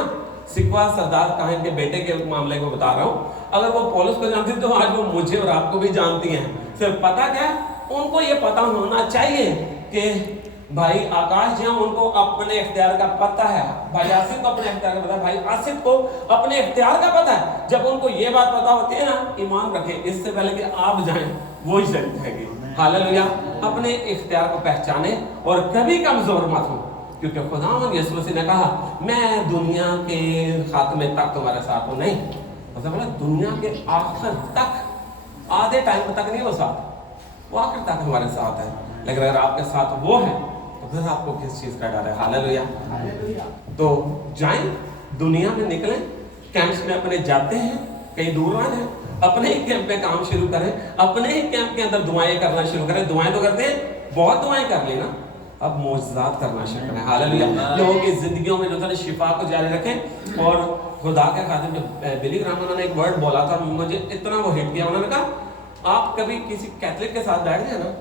सिकवा सरदार काहिन के बेटे के मामले को बता रहा हूं, अगर वो पौलुस को जानती थी तो आज वो मुझे और आपको भी जानती हैं। सिर्फ पता क्या, उनको ये पता होना चाहिए कि भाई आकाश जहां उनको अपने इख्तियार का पता है, भाई आसिफ को अपने इख्तियार का पता है, भाई आसिफ को अपने इख्तियार का पता है। जब उनको ये बात पता होती है ना, ईमान रखें, इससे पहले कि आप जाएं वो ही चलते हैं। हालेलुया। अपने इख्तियार को पहचाने और कभी कमजोर मत हो, क्योंकि खुदावंद यीशु मसीह ने कहा मैं दुनिया के खात्मे तक तुम्हारे साथ हूं। नहीं, मतलब दुनिया के आखिर तक, आधे टाइम तक नहीं वो साथ, वो आखिर तक हमारे साथ है। लेकिन अगर आपके साथ वो है तो फिर आपको किस चीज का डर है? हालेलुया। तो जाएं, दुनिया में निकलें, कैंप्स में अपने जाते हैं, कहीं दूर हैं, अपने ही कैंप पे काम शुरू करें, अपने ही कैंप के अंदर दुआएं करना शुरू करें। दुआएं तो करते हैं, बहुत दुआएं कर ली ना, अब मोजज़ात करना शुरू करें। हालेलुया। लोगों की जिंदगियों में जो शिफा को जारी रखें। और खुदा के खातिर में बिली ग्राहम ने एक वर्ड बोला था, मुझे इतना वो हिट किया। उन्होंने कहा आप कभी किसी कैथलिक के साथ बैठ गए ना,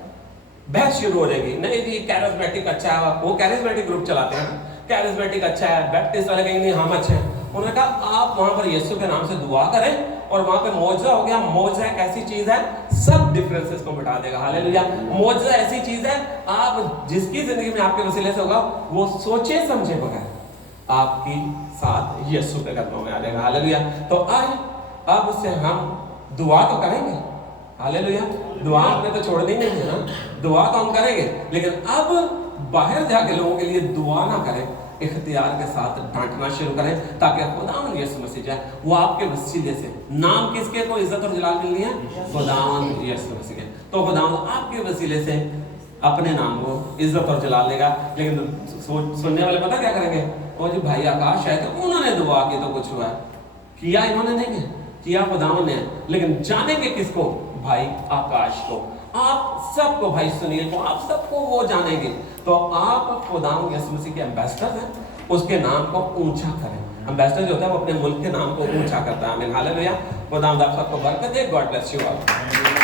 बहस शुरू हो जाएगी, नहीं जी कैरिस्मेटिक अच्छा है, वो कैरिस्मेटिक ग्रुप चलाते हैं, कैरिस्मेटिक अच्छा है, बैप्टिस्ट वाले कहेंगे हम अच्छे हैं। उन्होंने कहा आप वहां पर यीशु के नाम से दुआ करें और वहां पे मौजज़ा हो गया। मौजज़ा एक ऐसी चीज है, सब डिफरेंसेस को मिटा देगा। हालेलुया। मौजज़ा ऐसी चीज है, आप जिसकी जिंदगी में आपके वसीले से होगा वो सोचे समझे बगैर आपकी साथ यीशु के कदमों में आ जाएगा। हालेलुया। तो आए अब उससे हम दुआ तो करेंगे। हालेलुया। दुआ हमने तो छोड़ दी नहीं है ना, दुआ तो हम करेंगे, लेकिन अब बाहर जाके लोगों के लिए दुआ ना करें, इख्तियार के साथ डांटना शुरू करें, ताकि खुदावंद यीशु मसीह जाए वो आपके वसीले से। नाम किसके को इज्जत और जलाल मिलनी है? खुदावंद यीशु मसीह के। तो खुदावंद आपके वसीले से अपने नाम को इज्जत और जलाल लेगा। लेकिन सुनने वाले पता क्या करेंगे? वो जो भाई आकाश है तो उन्होंने दुआ की तो कुछ हुआ, किया इन्होंने नहीं किया, खुदावंद ने। लेकिन जानेंगे किसको? भाई आकाश को। आप सबको भाई सुनील को, आप सबको वो जानेंगे। तो आप खुदावंद यीशु मसीह के एम्बेसडर हैं, उसके नाम को ऊंचा करें। एम्बेसडर जो होता है वो अपने मुल्क के नाम को ऊंचा करता है। आमीन। हालेलुया। खुदावंद आप सबको बरकत दे। God bless you all.